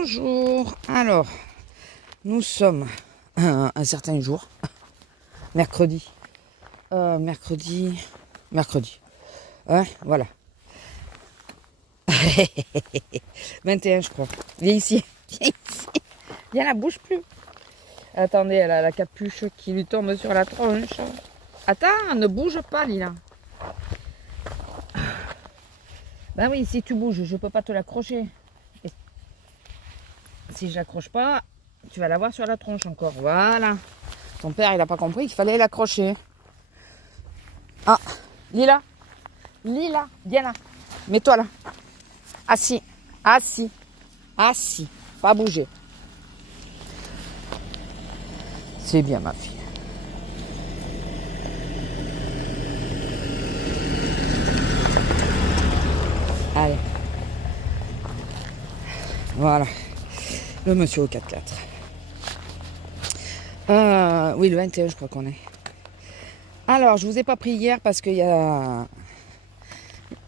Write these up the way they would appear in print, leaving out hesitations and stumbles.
Bonjour. Alors, nous sommes un certain jour, mercredi. Mercredi. Ouais, voilà. 21, je crois. Viens ici. Viens là, bouge plus. Attendez, elle a la capuche qui lui tombe sur la tronche. Attends, ne bouge pas, Lila. Ben oui, si tu bouges, je peux pas te l'accrocher. Et si je l'accroche pas, tu vas l'avoir sur la tronche encore. Voilà. Ton père, il a pas compris qu'il fallait l'accrocher. Ah, Lila, viens là. Mets-toi là. Assis. Pas bouger. C'est bien, ma fille. Allez. Voilà. Le monsieur au 4x4. Oui, le 21, je crois qu'on est. Alors, je vous ai pas pris hier parce qu'il y a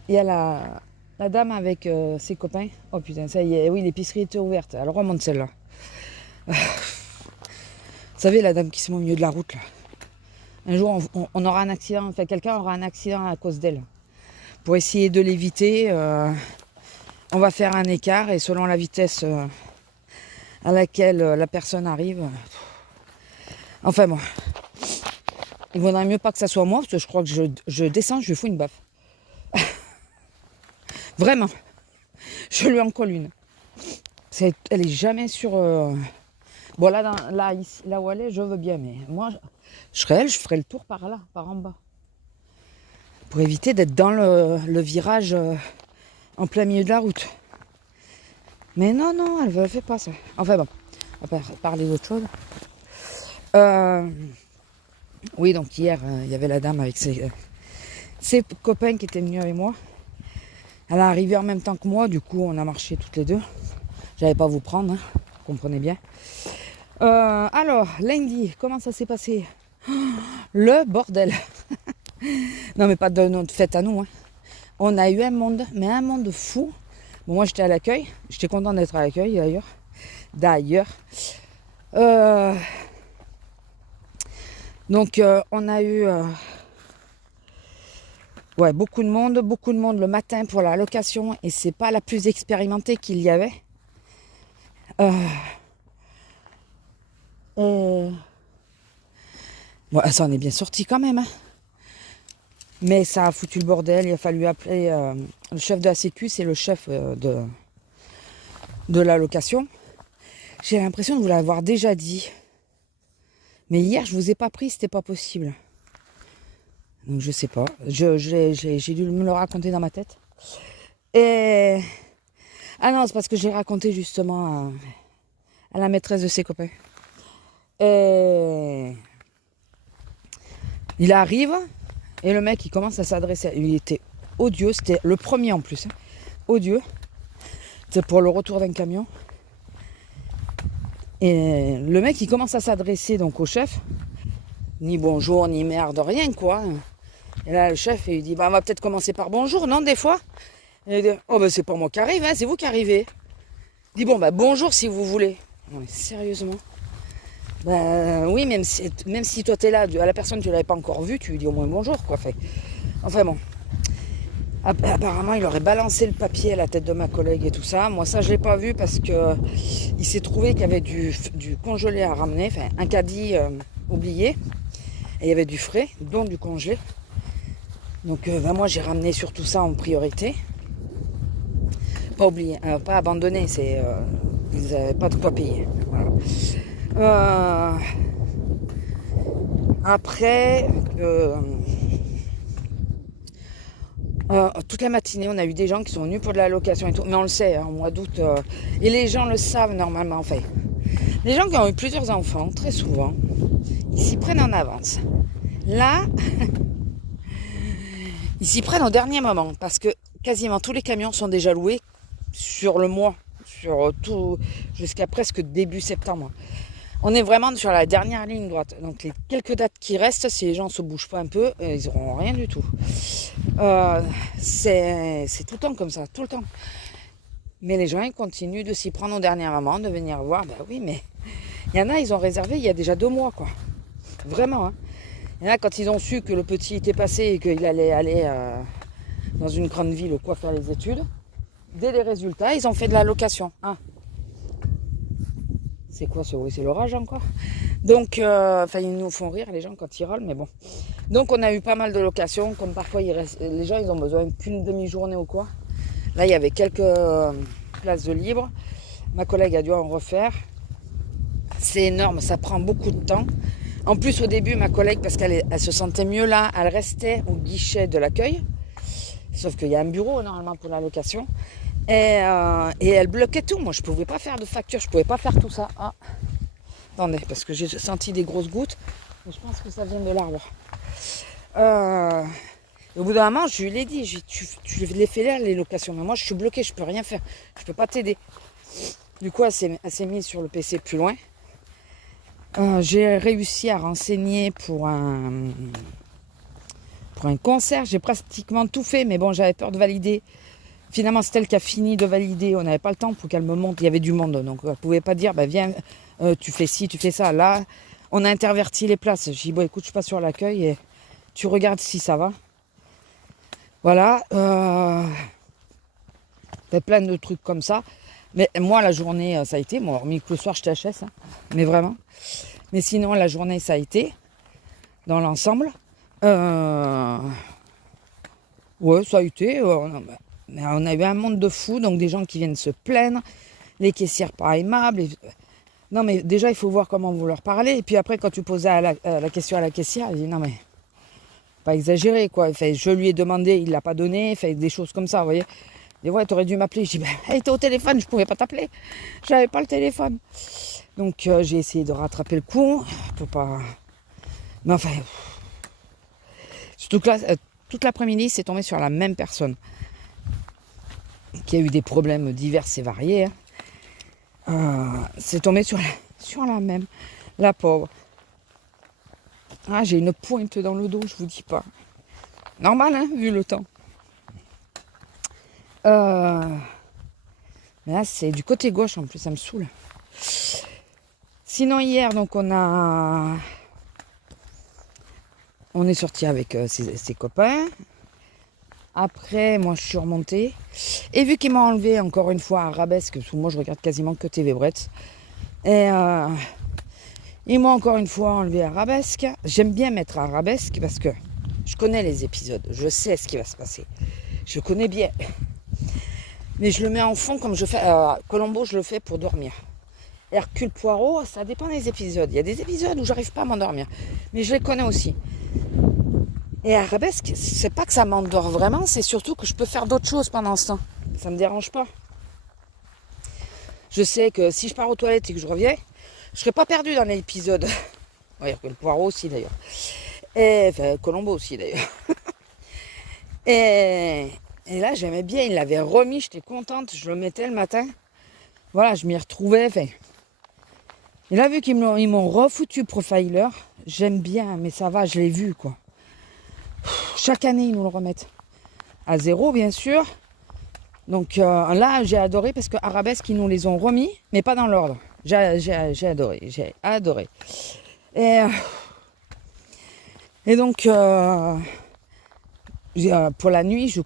la dame avec ses copains. Oh putain, ça y est, oui, l'épicerie était ouverte. Alors, remonte celle-là. Vous savez, la dame qui se met au milieu de la route, là. Un jour, on aura un accident, enfin, quelqu'un aura un accident à cause d'elle. Pour essayer de l'éviter, on va faire un écart et selon la vitesse à laquelle la personne arrive. Enfin bon, il vaudrait mieux pas que ça soit moi, parce que je crois que je descends, je lui fous une baffe. Vraiment, je lui en colle une. Elle est jamais sur... Bon là, ici, là où elle est, je veux bien, mais moi, je serais elle, je ferais le tour par là, par en bas. Pour éviter d'être dans le virage en plein milieu de la route. Mais non, elle ne fait pas ça. Enfin bon, on va parler d'autre chose. Oui, donc hier, il y avait la dame avec ses copains qui étaient venus avec moi. Elle est arrivée en même temps que moi, du coup, on a marché toutes les deux. J'allais pas vous prendre, hein, vous comprenez bien. Alors, lundi, comment ça s'est passé? Le bordel. Non, mais pas de notre fête à nous. Hein. On a eu un monde fou. Bon, moi, j'étais à l'accueil. J'étais contente d'être à l'accueil, d'ailleurs. Donc, on a eu beaucoup de monde le matin pour la location. Et c'est pas la plus expérimentée qu'il y avait. Bon, ça en est bien sorti quand même. Hein. Mais ça a foutu le bordel. Il a fallu appeler le chef de la Sécu, c'est le chef de la location. J'ai l'impression de vous l'avoir déjà dit. Mais hier, je vous ai pas pris, c'était pas possible. Donc je sais pas. J'ai dû me le raconter dans ma tête. Et... Ah non, c'est parce que j'ai raconté justement à la maîtresse de ses copains. Et... Il arrive, et le mec, il commence à s'adresser. Il était odieux, c'était le premier en plus. Hein. Odieux. C'est pour le retour d'un camion. Et le mec, il commence à s'adresser donc au chef. Ni bonjour, ni merde, rien quoi. Et là, le chef, il dit, on va peut-être commencer par bonjour, non, des fois. Et il dit, c'est pas moi qui arrive, hein, c'est vous qui arrivez. Il dit, bonjour si vous voulez. Non, mais sérieusement. Oui, même si toi t'es là, à la personne tu l'avais pas encore vue, tu lui dis au moins bonjour, quoi. Enfin bon. Apparemment, il aurait balancé le papier à la tête de ma collègue et tout ça. Moi, ça, je l'ai pas vu parce que il s'est trouvé qu'il y avait du congelé à ramener, enfin un caddie oublié, et il y avait du frais, dont du congelé. Donc, moi, j'ai ramené surtout ça en priorité. Pas oublié, pas abandonné, c'est ils n'avaient pas de quoi payer. Voilà. Après, toute la matinée, on a eu des gens qui sont venus pour de la location et tout, mais on le sait, hein, au mois d'août, et les gens le savent normalement. Enfin, les gens qui ont eu plusieurs enfants, très souvent, ils s'y prennent en avance. Là, ils s'y prennent au dernier moment, parce que quasiment tous les camions sont déjà loués sur le mois, sur tout, jusqu'à presque début septembre. On est vraiment sur la dernière ligne droite. Donc les quelques dates qui restent, si les gens se bougent pas un peu, ils n'auront rien du tout. C'est tout le temps comme ça, tout le temps. Mais les gens, ils continuent de s'y prendre au dernier moment, de venir voir. Ben oui, mais il y en a, ils ont réservé il y a déjà 2 mois, quoi. Vraiment, hein. Il y en a, quand ils ont su que le petit était passé et qu'il allait aller dans une grande ville ou quoi faire les études, dès les résultats, ils ont fait de la location. Hein. C'est quoi ce bruit? C'est l'orage encore. Donc, ils nous font rire, les gens, quand ils râlent, mais bon. Donc, on a eu pas mal de locations, comme parfois, les gens, ils ont besoin qu'une demi-journée ou quoi. Là, il y avait quelques places de libre. Ma collègue a dû en refaire. C'est énorme, ça prend beaucoup de temps. En plus, au début, ma collègue, parce qu'elle se sentait mieux là, elle restait au guichet de l'accueil. Sauf qu'il y a un bureau, normalement, pour la location. Et elle bloquait tout. Moi, je ne pouvais pas faire de facture, je ne pouvais pas faire tout ça. Ah. Attendez, parce que j'ai senti des grosses gouttes. Mais je pense que ça vient de l'arbre. Au bout d'un moment, je lui ai dit, tu les fais là, les locations. Mais moi, je suis bloquée, je ne peux rien faire. Je ne peux pas t'aider. Du coup, elle s'est mise sur le PC plus loin. J'ai réussi à renseigner pour un concert. J'ai pratiquement tout fait, mais bon, j'avais peur de valider. Finalement, c'est elle qui a fini de valider. On n'avait pas le temps pour qu'elle me montre. Il y avait du monde, donc elle ne pouvait pas dire, viens, tu fais ci, tu fais ça. Là, on a interverti les places. J'ai dit, écoute, je suis pas sur l'accueil et tu regardes si ça va. Voilà. Fait plein de trucs comme ça. Mais moi, la journée, ça a été. Bon, hormis que le soir, j'étais HS, hein, mais vraiment. Mais sinon, la journée, ça a été. Dans l'ensemble. Ouais, ça a été. On a eu un monde de fous, donc des gens qui viennent se plaindre. Les caissières pas aimables. Non, mais déjà, il faut voir comment vous leur parlez. Et puis après, quand tu posais la question à la caissière, elle dit non, mais pas exagéré, quoi. Je lui ai demandé, il l'a pas donné. Des choses comme ça, vous voyez. Et ouais, t'aurais dû m'appeler. Je dis, elle était au téléphone, je pouvais pas t'appeler. J'avais pas le téléphone. Donc, j'ai essayé de rattraper le coup. Pour pas... Mais enfin... Surtout que là, toute l'après-midi, c'est tombé sur la même personne. Qui a eu des problèmes divers et variés. C'est tombé sur la même. La pauvre. Ah, j'ai une pointe dans le dos, je vous dis pas. Normal, hein, vu le temps. Mais là, c'est du côté gauche, en plus, ça me saoule. Sinon, hier, donc, on est sorti avec ses copains. Après, moi, je suis remontée. Et vu qu'il m'a enlevé, encore une fois, Arabesque, parce que moi, je regarde quasiment que TV Bretz. Et ils m'ont encore une fois enlevé Arabesque. J'aime bien mettre Arabesque parce que je connais les épisodes. Je sais ce qui va se passer. Je connais bien. Mais je le mets en fond comme je fais. Colombo, je le fais pour dormir. Hercule Poirot, ça dépend des épisodes. Il y a des épisodes où j'arrive pas à m'endormir. Mais je les connais aussi. Et Arabesque, c'est pas que ça m'endort vraiment, c'est surtout que je peux faire d'autres choses pendant ce temps. Ça me dérange pas. Je sais que si je pars aux toilettes et que je reviens, je serai pas perdue dans l'épisode. Ouais, le Poirot aussi d'ailleurs. Et Colombo aussi d'ailleurs. Et là, j'aimais bien, il l'avait remis, j'étais contente, je le mettais le matin. Voilà, je m'y retrouvais. Et là, vu qu'ils m'ont refoutu Profiler, j'aime bien, mais ça va, je l'ai vu, quoi. Chaque année, ils nous le remettent. À 0, bien sûr. Donc là, j'ai adoré parce que Arabesque, ils nous les ont remis, mais pas dans l'ordre. J'ai adoré, j'ai adoré. Et donc, pour la nuit, je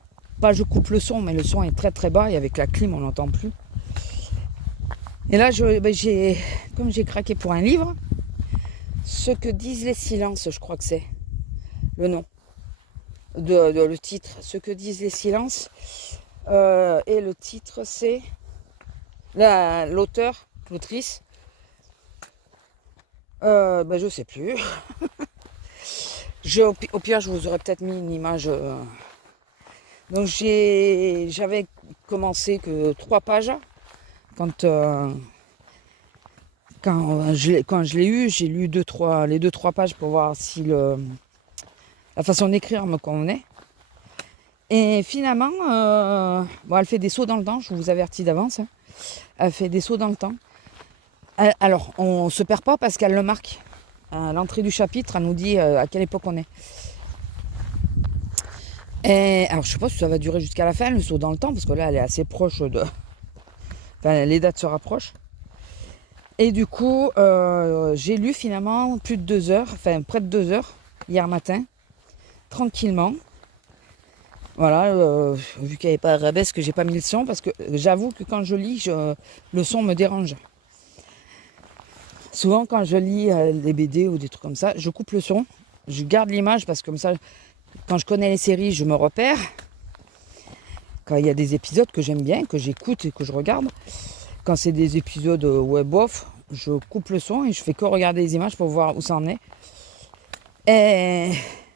coupe le son, mais le son est très très bas et avec la clim, on n'entend plus. Et là, comme j'ai craqué pour un livre, Ce que disent les silences, je crois que c'est le nom, le titre, Ce que disent les silences. Et le titre, c'est l'auteur, l'autrice. Je sais plus. Au pire, je vous aurais peut-être mis une image. Donc j'avais commencé que 3 pages. Quand je l'ai eu, j'ai lu les 2-3 pages pour voir si la façon d'écrire me convenait. Et finalement, elle fait des sauts dans le temps, je vous avertis d'avance. Hein. Elle fait des sauts dans le temps. Alors, on ne se perd pas parce qu'elle le marque. À l'entrée du chapitre, elle nous dit à quelle époque on est. Et alors, je ne sais pas si ça va durer jusqu'à la fin, le saut dans le temps, parce que là, elle est assez proche de Enfin, les dates se rapprochent. Et du coup, j'ai lu finalement plus de 2 heures, enfin près de 2 heures, hier matin, tranquillement. Voilà, vu qu'il n'y avait pas arabesque, j'ai pas mis le son, parce que j'avoue que quand je lis, le son me dérange. Souvent, quand je lis des BD ou des trucs comme ça, je coupe le son, je garde l'image, parce que comme ça, quand je connais les séries, je me repère. Quand il y a des épisodes que j'aime bien, que j'écoute et que je regarde, quand c'est des épisodes bof, je coupe le son et je fais que regarder les images pour voir où ça en est. Et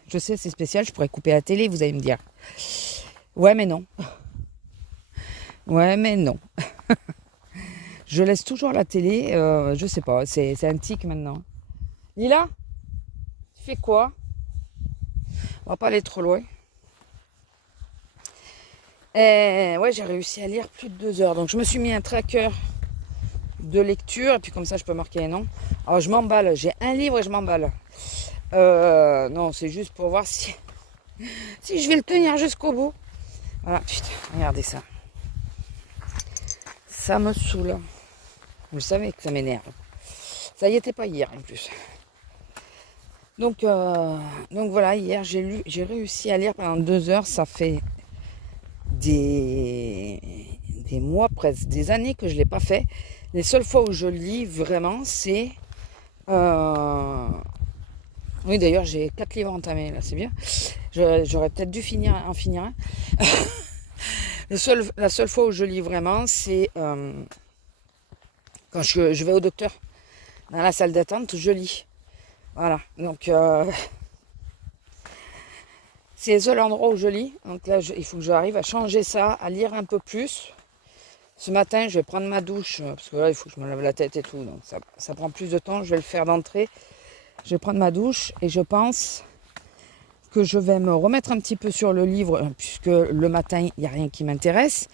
je sais, c'est spécial, je pourrais couper la télé, vous allez me dire. Ouais, mais non. Ouais, mais non. Je laisse toujours la télé, je sais pas, c'est un tic maintenant. Lila, tu fais quoi? On va pas aller trop loin. Et ouais, j'ai réussi à lire plus de 2 heures. Donc je me suis mis un tracker de lecture, et puis comme ça je peux marquer les noms. Alors je m'emballe, j'ai un livre et je m'emballe. Non, c'est juste pour voir si je vais le tenir jusqu'au bout. Voilà, putain, regardez ça. Ça me saoule. Vous savez que ça m'énerve. Ça y était pas hier en plus. Donc voilà, hier j'ai réussi à lire pendant 2 heures. Ça fait des mois, presque des années que je ne l'ai pas fait. Les seules fois où je lis vraiment, c'est... Oui, d'ailleurs, j'ai 4 livres entamés, là, c'est bien. J'aurais peut-être dû en finir un. La seule fois où je lis vraiment, c'est quand je vais au docteur. Dans la salle d'attente, je lis. Voilà, donc... c'est le seul endroit où je lis. Donc là, il faut que j'arrive à changer ça, à lire un peu plus. Ce matin, je vais prendre ma douche, parce que là, il faut que je me lave la tête et tout. Donc ça prend plus de temps. Je vais le faire d'entrée. Je vais prendre ma douche et je pense que je vais me remettre un petit peu sur le livre, puisque le matin, il n'y a rien qui m'intéresse.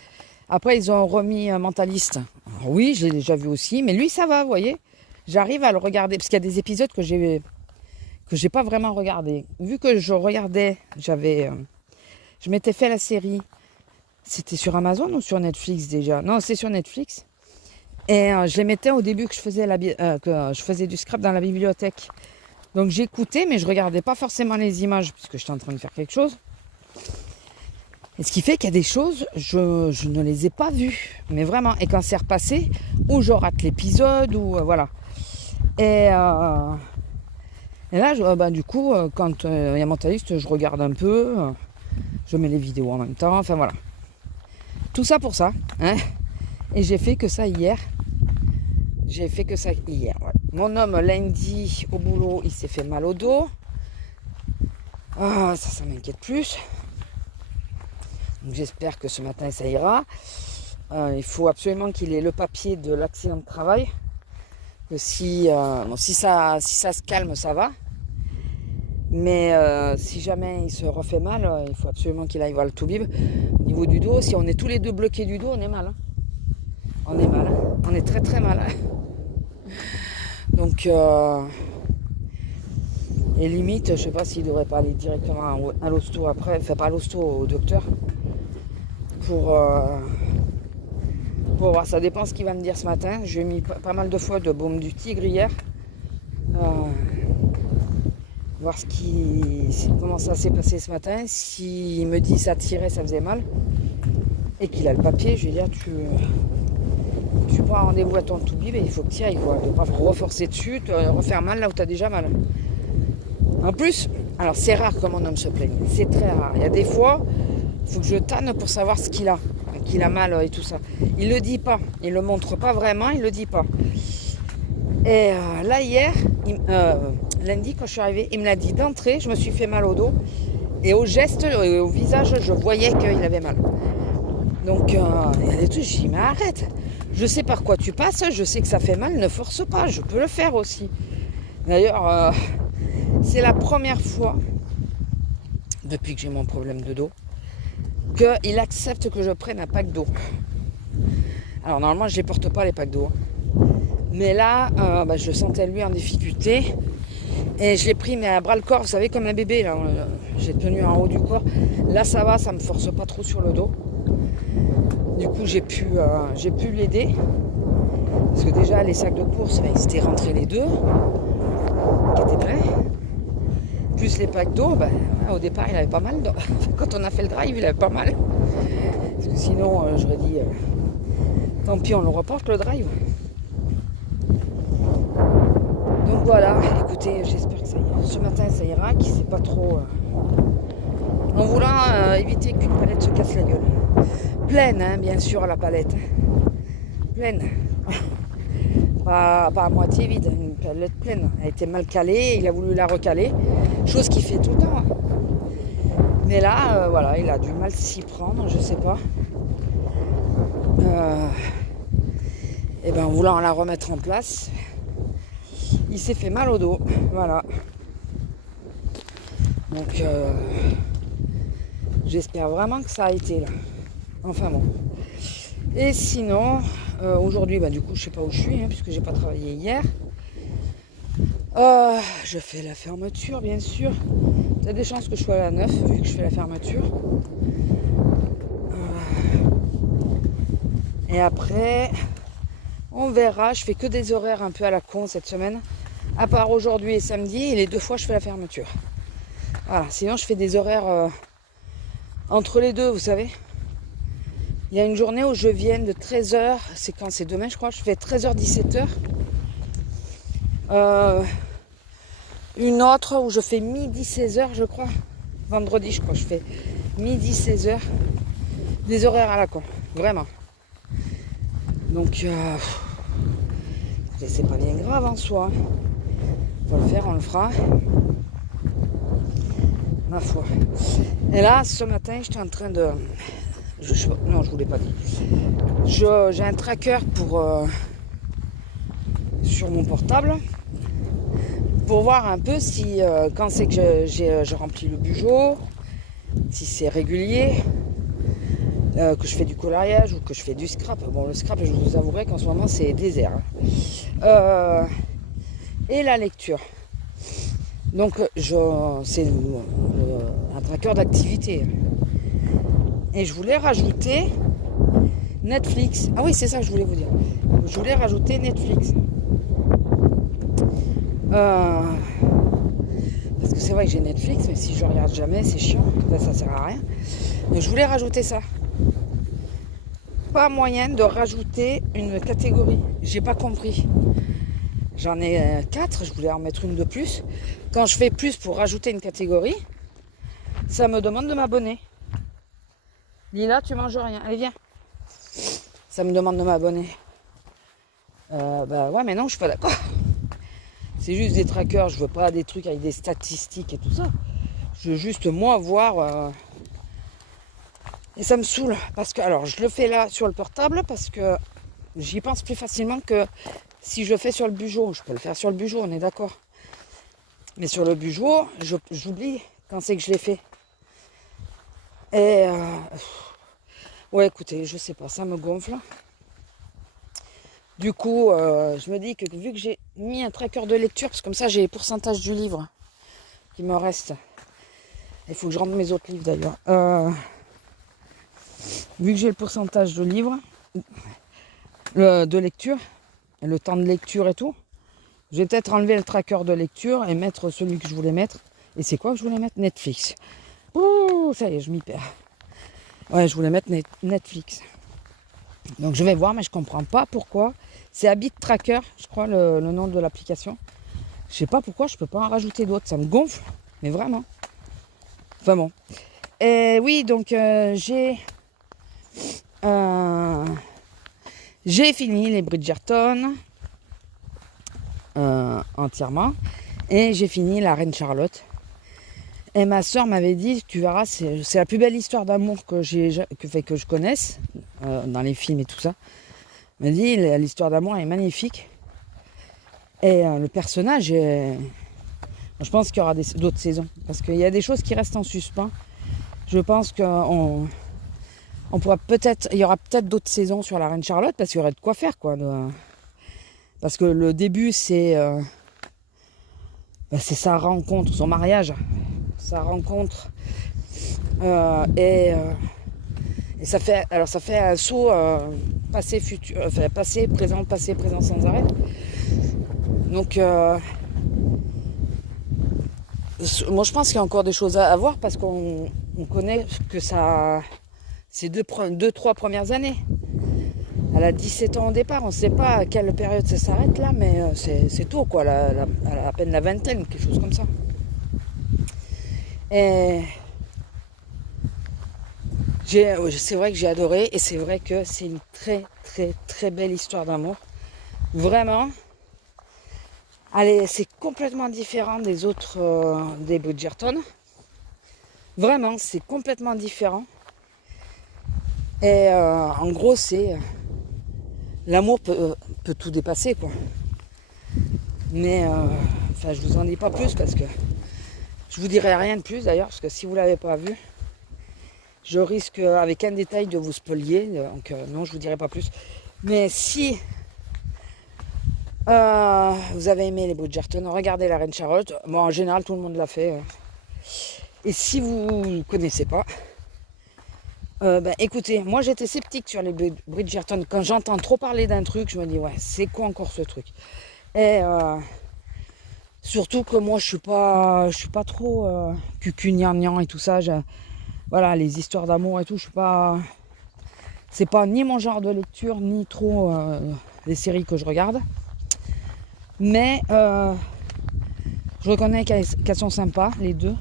Après, ils ont remis Mentaliste. Alors oui, je l'ai déjà vu aussi, mais lui, ça va, vous voyez. J'arrive à le regarder, parce qu'il y a des épisodes que j'ai pas vraiment regardé. Vu que je regardais, je m'étais fait la série. C'était sur Amazon ou sur Netflix déjà? Non, c'est sur Netflix. Et je les mettais au début que je faisais du scrap dans la bibliothèque. Donc j'écoutais, mais je regardais pas forcément les images, puisque j'étais en train de faire quelque chose. Et ce qui fait qu'il y a des choses, je ne les ai pas vues. Mais vraiment, et quand c'est repassé, ou je rate l'épisode, ou voilà. Et là, du coup, quand il y a Mentaliste, je regarde un peu, je mets les vidéos en même temps, enfin voilà. Tout ça pour ça, hein. Et j'ai fait que ça hier. Ouais. Mon homme, lundi, au boulot, il s'est fait mal au dos. Ah, ça m'inquiète plus. Donc j'espère que ce matin, ça ira. Il faut absolument qu'il ait le papier de l'accident de travail. Que si ça se calme, ça va. Mais si jamais il se refait mal, il faut absolument qu'il aille voir le toubib. Au niveau du dos, si on est tous les deux bloqués du dos, on est mal. Hein. On est mal. On est très très mal. Donc, et limite, je sais pas s'il devrait pas aller directement à l'hosto après, enfin pas à l'hosto, au docteur. Pour voir, ça dépend ce qu'il va me dire ce matin. J'ai mis pas mal de fois de baume du tigre hier. Voir comment ça s'est passé ce matin. S'il me dit ça tirait, ça faisait mal, et qu'il a le papier, je vais dire tu prends rendez-vous à ton toubib et il faut que tu y ailles, quoi. De ne pas reforcer dessus, te refaire mal là où tu as déjà mal. En plus, alors c'est rare que mon homme se plaigne, c'est très rare. Il y a des fois, il faut que je tanne pour savoir ce qu'il a mal et tout ça. Il le dit pas, il le montre pas vraiment, il le dit pas. Et là hier, lundi quand je suis arrivée, il me l'a dit d'entrée, je me suis fait mal au dos. Et au geste, au visage, je voyais qu'il avait mal. Donc il y a des trucs, je dis mais arrête, je sais par quoi tu passes, je sais que ça fait mal, ne force pas, je peux le faire aussi. D'ailleurs, c'est la première fois, depuis que j'ai mon problème de dos, qu'il accepte que je prenne un pack d'eau. Alors normalement je ne les porte pas les packs d'eau. Mais là, je sentais lui en difficulté. Et je l'ai pris mais à bras le corps, vous savez, comme un bébé. Là, j'ai tenu en haut du corps. Là ça va, ça ne me force pas trop sur le dos. du coup, j'ai pu l'aider. Parce que déjà, les sacs de course, ben, ils s'étaient rentrés les deux, qui étaient pleins. Plus les packs d'eau, ben, au départ, il avait pas mal d'eau. Quand on a fait le drive, il avait pas mal. Parce que sinon, j'aurais dit, tant pis, on le reporte, le drive. Donc voilà, écoutez, j'espère que ça ira. Ce matin, ça ira, qu'il ne sait pas trop... en voulant éviter qu'une palette se casse la gueule. Pleine, hein, bien sûr, la palette. Pleine. Pas à moitié vide, une palette pleine. Elle était mal calée, il a voulu la recaler. Chose qu'il fait tout le temps. Mais là, voilà, il a du mal s'y prendre, je sais pas. Et ben en voulant la remettre en place, il s'est fait mal au dos. Voilà. Donc j'espère vraiment que ça a été là. Enfin bon. Et sinon, aujourd'hui, bah, du coup, je sais pas où je suis, hein, puisque j'ai pas travaillé hier. Je fais la fermeture, bien sûr. Il y a des chances que je sois à la 9, vu que je fais la fermeture. Et après, on verra. Je fais que des horaires un peu à la con cette semaine. À part aujourd'hui et samedi, et les 2 fois, je fais la fermeture. Voilà. Sinon, je fais des horaires entre les deux, vous savez. Il y a une journée où je viens de 13h, c'est quand c'est demain je crois, je fais 13h, 17h. Une autre où je fais midi, 16h je crois. Vendredi je crois, je fais midi, 16h. Des horaires à la con, vraiment. Donc, c'est pas bien grave en soi. Faut le faire, on le fera. Ma foi. Et là, ce matin, j'étais en train de... non, je vous l'ai pas dit. J'ai un tracker sur mon portable pour voir un peu si quand c'est que je remplis le bugeot, si c'est régulier, que je fais du coloriage ou que je fais du scrap. Bon, le scrap, je vous avouerai qu'en ce moment c'est désert. Et la lecture. Donc c'est un tracker d'activité. Et je voulais rajouter Netflix. Ah oui, c'est ça que je voulais vous dire. Je voulais rajouter Netflix. Parce que c'est vrai que j'ai Netflix, mais si je regarde jamais, c'est chiant. Ça sert à rien. Mais je voulais rajouter ça. Pas moyen de rajouter une catégorie. J'ai pas compris. J'en ai 4, je voulais en mettre une de plus. Quand je fais plus pour rajouter une catégorie, ça me demande de m'abonner. Lila, tu manges rien. Allez, viens. Ça me demande de m'abonner. Bah ouais, mais non, je suis pas d'accord. C'est juste des trackers. Je veux pas des trucs avec des statistiques et tout ça. Je veux juste, moi, voir... Et ça me saoule. Parce que, alors, je le fais là sur le portable parce que j'y pense plus facilement que si je le fais sur le bugeot. Je peux le faire sur le bugeot, on est d'accord. Mais sur le bugeot, j'oublie quand c'est que je l'ai fait. Et... ouais, écoutez, je sais pas, ça me gonfle. Du coup, je me dis que vu que j'ai mis un tracker de lecture, parce que comme ça j'ai les pourcentages du livre qui me reste. Il faut que je rentre mes autres livres d'ailleurs. Vu que j'ai le pourcentage de livres, de lecture, et le temps de lecture et tout, je vais peut-être enlever le tracker de lecture et mettre celui que je voulais mettre. Et c'est quoi que je voulais mettre? Netflix. Ouh, ça y est, je m'y perds. Ouais, je voulais mettre Netflix. Donc je vais voir, mais je comprends pas pourquoi. C'est Habit Tracker, je crois, le nom de l'application. Je sais pas pourquoi je peux pas en rajouter d'autres. Ça me gonfle, mais vraiment. Enfin bon. Et oui, donc j'ai fini les Bridgerton entièrement. Et j'ai fini la Reine Charlotte. Et ma soeur m'avait dit, tu verras, c'est la plus belle histoire d'amour que je connaisse, dans les films et tout ça. Elle m'a dit, l'histoire d'amour est magnifique. Et le personnage, je pense qu'il y aura d'autres saisons. Parce qu'il y a des choses qui restent en suspens. Je pense qu'on pourra peut-être, il y aura peut-être d'autres saisons sur la Reine Charlotte, parce qu'il y aurait de quoi faire, quoi. Parce que le début, c'est sa rencontre, son mariage. Sa rencontre et Et ça fait un saut passé, futur, enfin passé, présent sans arrêt. Donc, moi je pense qu'il y a encore des choses à voir parce qu'on connaît que ça, ces deux, trois premières années. Elle a 17 ans au départ, on ne sait pas à quelle période ça s'arrête là, mais c'est tôt quoi, elle a à peine la vingtaine, quelque chose comme ça. Et c'est vrai que j'ai adoré et c'est vrai que c'est une très très très belle histoire d'amour. Vraiment. Allez, c'est complètement différent des autres des Bridgerton. Vraiment, c'est complètement différent. Et en gros, c'est l'amour peut tout dépasser quoi. Mais enfin, je vous en dis pas plus parce que je vous dirai rien de plus d'ailleurs parce que si vous l'avez pas vu, je risque avec un détail de vous spolier. Donc non, je vous dirai pas plus. Mais si vous avez aimé les Bridgerton, regardez la Reine Charlotte. Bon, en général, tout le monde l'a fait. Et si vous ne connaissez pas, écoutez, moi j'étais sceptique sur les Bridgerton. Quand j'entends trop parler d'un truc, je me dis ouais, c'est quoi encore ce truc? Et surtout que moi je suis pas trop cucugnan et tout ça. Voilà, les histoires d'amour et tout, je suis pas. C'est pas ni mon genre de lecture, ni trop les séries que je regarde. Mais je reconnais qu'elles sont sympas, les deux.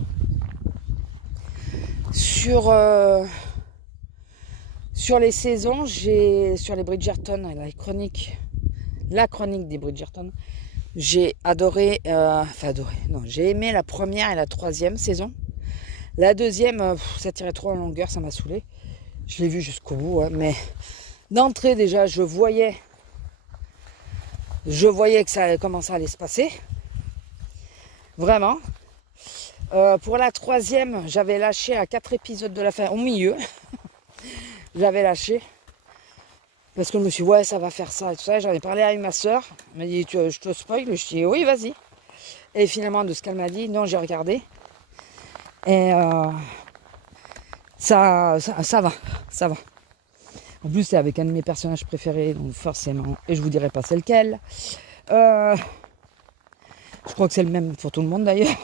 Sur les saisons, sur les Bridgerton, la chronique des Bridgerton, j'ai adoré, j'ai aimé la première et la troisième saison. La deuxième, ça tirait trop en longueur, ça m'a saoulé. Je l'ai vu jusqu'au bout, ouais, mais d'entrée déjà, je voyais que ça commençait à aller se passer. Vraiment. Pour la troisième, j'avais lâché à 4 épisodes de la fin, au milieu. J'avais lâché. Parce que je me suis dit, ouais, ça va faire ça et tout ça. J'en ai parlé avec ma soeur. Elle m'a dit, je te spoil. Je dis, oui, vas-y. Et finalement, de ce qu'elle m'a dit, non, j'ai regardé. Et ça va. Ça va. En plus, c'est avec un de mes personnages préférés, donc forcément. Et je vous dirai pas c'est lequel. Je crois que c'est le même pour tout le monde d'ailleurs.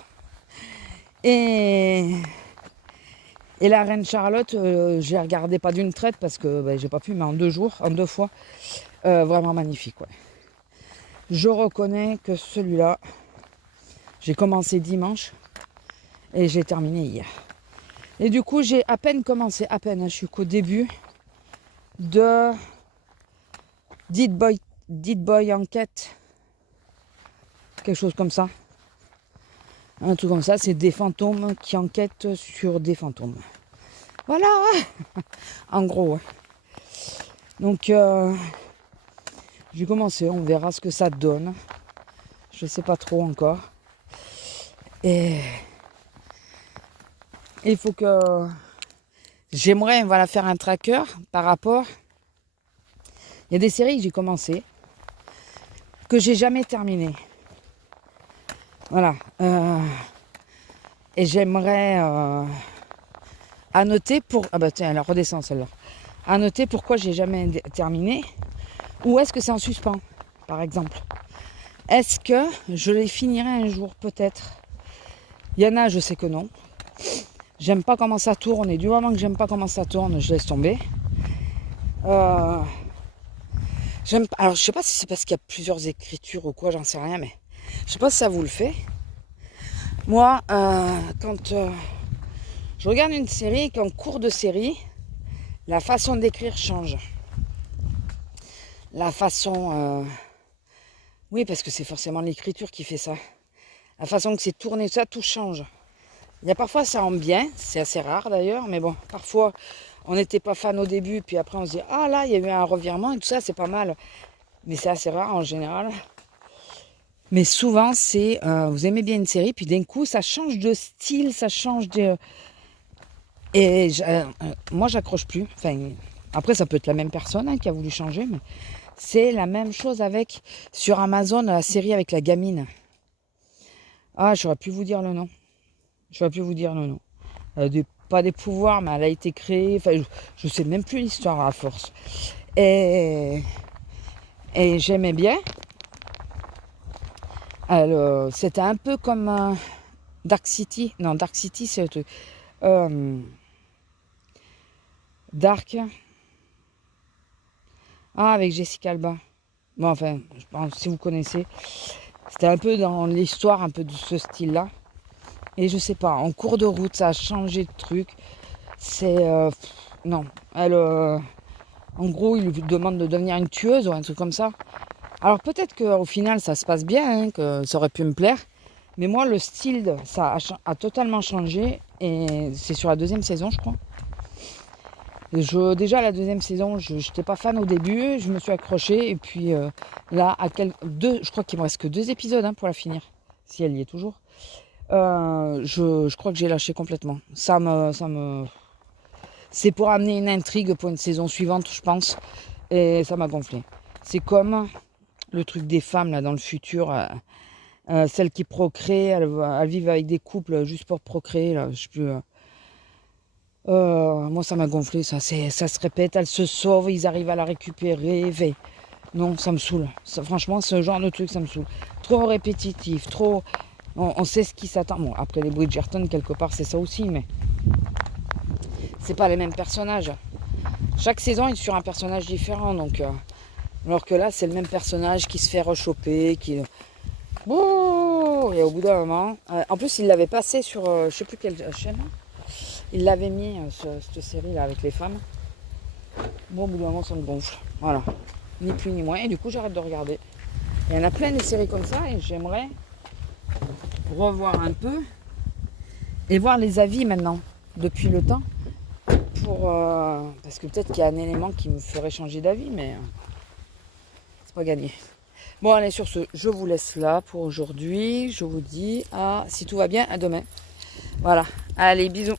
Et la Reine Charlotte, j'ai regardé pas d'une traite parce que j'ai pas pu, mais en 2 jours, en 2 fois. Vraiment magnifique, ouais. Je reconnais que celui-là, j'ai commencé dimanche et j'ai terminé hier. Et du coup, j'ai à peine commencé, je suis qu'au début de Dead Boy Enquête, quelque chose comme ça. Un truc comme ça, c'est des fantômes qui enquêtent sur des fantômes. Voilà, en gros. Ouais. Donc, j'ai commencé, on verra ce que ça donne. Je sais pas trop encore. Et il faut que j'aimerais faire un tracker par rapport. Il y a des séries que j'ai commencé que j'ai jamais terminé. Voilà. Et j'aimerais annoter pour. Ah bah tiens, elle redescend celle-là. Annoter pourquoi j'ai jamais terminé. Ou est-ce que c'est en suspens, par exemple. Est-ce que je les finirai un jour, peut-être? Il y en a, je sais que non. J'aime pas comment ça tourne. Et du moment que j'aime pas comment ça tourne, je laisse tomber. Alors, je sais pas si c'est parce qu'il y a plusieurs écritures ou quoi, j'en sais rien, mais je sais pas si ça vous le fait. Moi, quand je regarde une série, qu'en cours de série, la façon d'écrire change. La façon... oui, parce que c'est forcément l'écriture qui fait ça. La façon que c'est tourné, ça, tout change. Il y a parfois ça en bien, c'est assez rare d'ailleurs, mais bon, parfois on n'était pas fan au début, puis après on se dit, ah là, il y a eu un revirement et tout ça, c'est pas mal. Mais c'est assez rare en général. Mais souvent, c'est, vous aimez bien une série, puis d'un coup, ça change de style, ça change de... Et moi, j'accroche plus. Enfin, après, ça peut être la même personne qui a voulu changer, mais c'est la même chose sur Amazon, la série avec la gamine. Ah, j'aurais pu vous dire le nom. pas des pouvoirs, mais elle a été créée. Enfin, je sais même plus l'histoire à force. Et j'aimais bien. C'était un peu comme Dark City. Non, Dark City, c'est le truc. Dark. Ah, avec Jessica Alba. Bon, enfin, je pense si vous connaissez. C'était un peu dans l'histoire, un peu de ce style-là. Et je sais pas, en cours de route, ça a changé de truc. C'est... non. En gros, il lui demande de devenir une tueuse ou un truc comme ça. Alors peut-être qu'au final, ça se passe bien, hein, que ça aurait pu me plaire. Mais moi, le style, ça a totalement changé. Et c'est sur la 2e saison, je crois. Déjà, la 2e saison, je n'étais pas fan au début. Je me suis accrochée. Et puis là, je crois qu'il me reste que 2 épisodes pour la finir. Si elle y est toujours. Je crois que j'ai lâché complètement. C'est pour amener une intrigue pour une saison suivante, je pense. Et ça m'a gonflé. C'est comme le truc des femmes là dans le futur. Celles qui procréent, elles vivent avec des couples juste pour procréer. Là, je sais plus. Moi, ça m'a gonflé. Ça se répète. Elles se sauvent, ils arrivent à la récupérer. Non, ça me saoule. Franchement, ce genre de truc, ça me saoule. Trop répétitif, trop... On sait ce qui s'attend. Bon, après les Bridgerton, quelque part, c'est ça aussi, mais c'est pas les mêmes personnages. Chaque saison est sur un personnage différent, donc... alors que là, c'est le même personnage qui se fait rechoper, qui... Ouh, et au bout d'un moment... en plus, il l'avait passé sur... je sais plus quelle chaîne. Il l'avait mis, cette série-là, avec les femmes. Bon, au bout d'un moment, ça me gonfle. Voilà. Ni plus ni moins. Et du coup, j'arrête de regarder. Il y en a plein de séries comme ça, et j'aimerais revoir un peu et voir les avis maintenant depuis le temps parce que peut-être qu'il y a un élément qui me ferait changer d'avis, mais c'est pas gagné. Bon, allez, sur ce, je vous laisse là pour aujourd'hui. Je vous dis si tout va bien, à demain. Voilà, allez, bisous.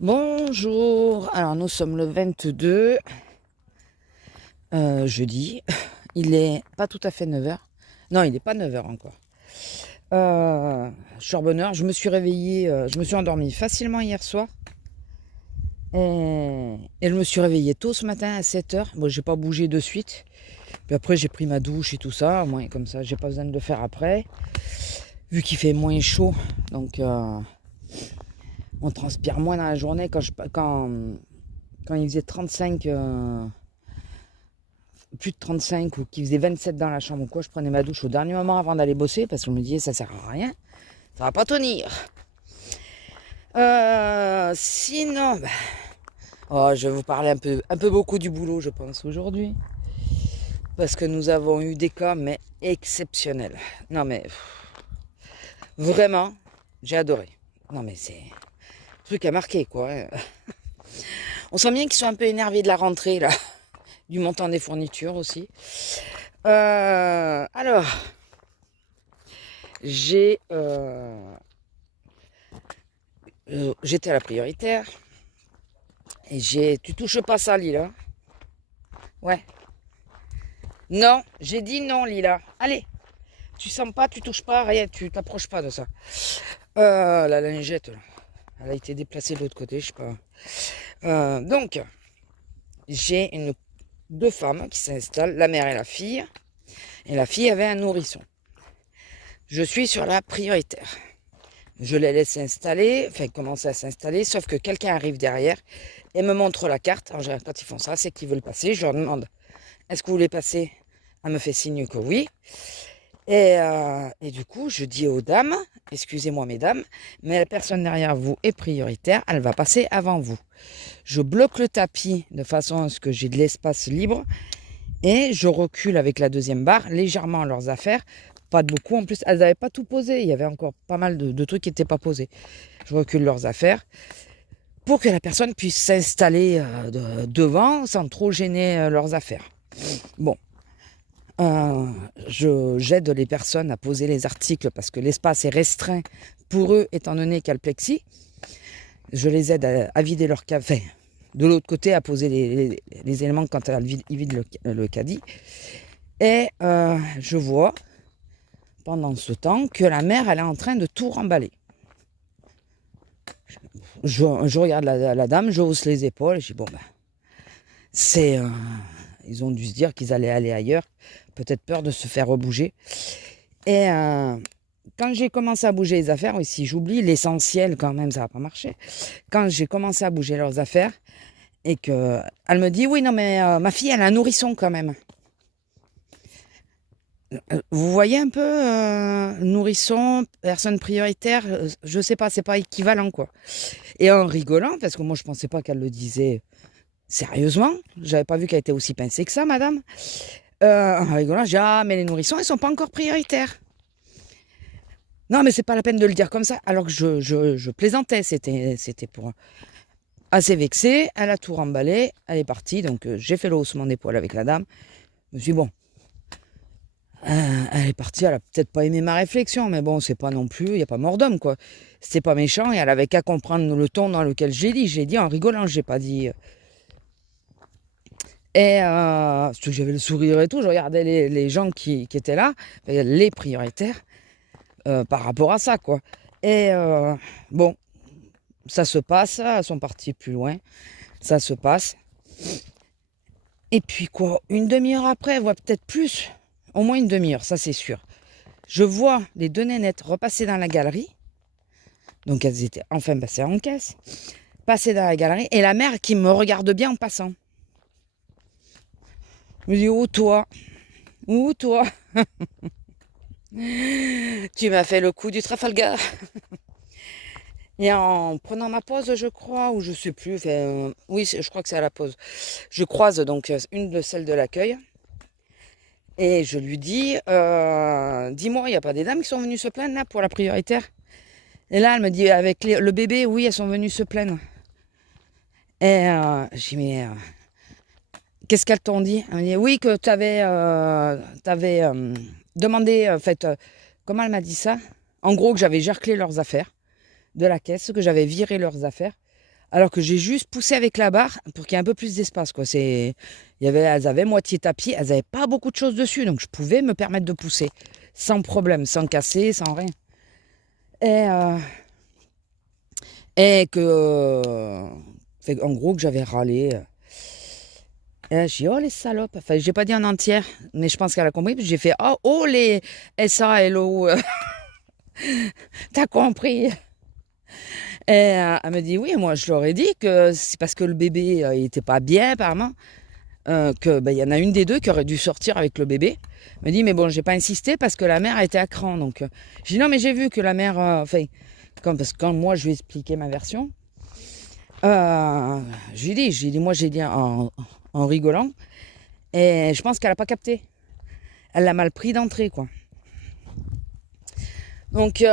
Bonjour, alors nous sommes le 22 jeudi. Il est pas tout à fait 9h. Non, il n'est pas 9h encore. Je suis en bonne heure. Je me suis réveillée, je me suis endormie facilement hier soir. Et je me suis réveillée tôt ce matin à 7h. Bon, j'ai pas bougé de suite. Puis après, j'ai pris ma douche et tout ça. Moi, comme ça, j'ai pas besoin de le faire après. Vu qu'il fait moins chaud. Donc, on transpire moins dans la journée. Quand il faisait 35... plus de 35 ou qu'il faisait 27 dans la chambre ou quoi, je prenais ma douche au dernier moment avant d'aller bosser parce que je me disais ça sert à rien, ça va pas tenir. Sinon, je vais vous parler un peu beaucoup du boulot, je pense, aujourd'hui. Parce que nous avons eu des cas, mais exceptionnels. Non, mais vraiment, j'ai adoré. Non, mais c'est un truc à marquer, quoi. On sent bien qu'ils sont un peu énervés de la rentrée, là. Du montant des fournitures aussi. Alors, j'étais à la prioritaire. Et tu touches pas ça, Lila. Ouais. Non, j'ai dit non, Lila. Allez, tu sens pas, tu touches pas, rien, tu t'approches pas de ça. La lingette, là, elle a été déplacée de l'autre côté, je sais pas. Donc, j'ai 2 femmes qui s'installent, la mère et la fille. Et la fille avait un nourrisson. Je suis sur la prioritaire. Je les laisse s'installer, commencer à s'installer, sauf que quelqu'un arrive derrière et me montre la carte. Alors, quand ils font ça, c'est qu'ils veulent passer. Je leur demande, est-ce que vous voulez passer? Elle me fait signe que oui. Et du coup, je dis aux dames, excusez-moi mesdames, mais la personne derrière vous est prioritaire, elle va passer avant vous. Je bloque le tapis de façon à ce que j'ai de l'espace libre et je recule avec la 2e barre légèrement leurs affaires. Pas de beaucoup, en plus elles n'avaient pas tout posé, il y avait encore pas mal de trucs qui n'étaient pas posés. Je recule leurs affaires pour que la personne puisse s'installer devant sans trop gêner leurs affaires. Bon, j'aide les personnes à poser les articles parce que l'espace est restreint pour eux étant donné qu'il y a le plexi. Je les aide à vider leur café. De l'autre côté, à poser les éléments quand ils vident le caddie. Et je vois, pendant ce temps, que la mère, elle est en train de tout remballer. je regarde la dame, je hausse les épaules et je dis bon ben c'est ils ont dû se dire qu'ils allaient aller ailleurs, peut-être peur de se faire rebouger. Et quand j'ai commencé à bouger les affaires, oui, si j'oublie l'essentiel quand même, ça va pas marcher. Quand j'ai commencé à bouger leurs affaires et que elle me dit oui non mais ma fille elle a un nourrisson quand même. Vous voyez un peu nourrisson, personne prioritaire, je sais pas, c'est pas équivalent quoi. Et en rigolant, parce que moi je pensais pas qu'elle le disait sérieusement, j'avais pas vu qu'elle était aussi pincée que ça, madame. En rigolant, j'ai dit ah mais les nourrissons ils sont pas encore prioritaires. Non mais c'est pas la peine de le dire comme ça, alors que je plaisantais, c'était pour assez vexée, elle a tout remballé, elle est partie, donc j'ai fait le haussement d'épaule avec la dame. Je me suis dit, bon, elle est partie, elle a peut-être pas aimé ma réflexion, mais bon, c'est pas non plus, il n'y a pas mort d'homme, quoi. C'était pas méchant et elle avait qu'à comprendre le ton dans lequel j'ai dit. J'ai dit en rigolant, j'ai pas dit. Et parce que j'avais le sourire et tout, je regardais les gens qui étaient là, les prioritaires, par rapport à ça, quoi. Et bon, ça se passe, elles sont parties plus loin, ça se passe. Et puis quoi, une demi-heure après, voire peut-être plus, au moins une demi-heure, ça c'est sûr. Je vois les deux nénettes repasser dans la galerie. Donc elles étaient enfin passées en caisse. Passer dans la galerie. Et la mère qui me regarde bien en passant. Je me dis, oh toi. Oh toi. Tu m'as fait le coup du Trafalgar. Et en prenant ma pause, je crois, ou je sais plus. Enfin, oui, je crois que c'est à la pause. Je croise donc une de celles de l'accueil. Et je lui dis, dis-moi, il n'y a pas des dames qui sont venues se plaindre là pour la prioritaire? Et là, elle me dit, avec le bébé, oui, elles sont venues se plaindre. Et je dis, mais qu'est-ce qu'elles t'ont dit? Elle me dit, oui, que tu avais demandé, en fait, comment elle m'a dit ça? En gros, que j'avais gerclé leurs affaires de la caisse, que j'avais viré leurs affaires, alors que j'ai juste poussé avec la barre pour qu'il y ait un peu plus d'espace, quoi. Elles avaient moitié tapis, elles n'avaient pas beaucoup de choses dessus, donc je pouvais me permettre de pousser, sans problème, sans casser, sans rien. Et en gros, que j'avais râlé. Et là, j'ai dit, oh les salopes. Enfin, j'ai pas dit en entière, mais je pense qu'elle a compris. Puis j'ai fait, oh les SALO. T'as compris? Et elle me dit, oui, moi je leur ai dit que c'est parce que le bébé il était pas bien, apparemment. Que y en a une des deux qui aurait dû sortir avec le bébé. Elle me dit, mais bon, j'ai pas insisté parce que la mère était à cran. Donc, j'ai dit, non, mais j'ai vu que la mère. Parce que quand moi je lui ai expliqué ma version, j'ai dit, moi j'ai dit en rigolant. Et je pense qu'elle a pas capté. Elle l'a mal pris d'entrée, quoi. Donc,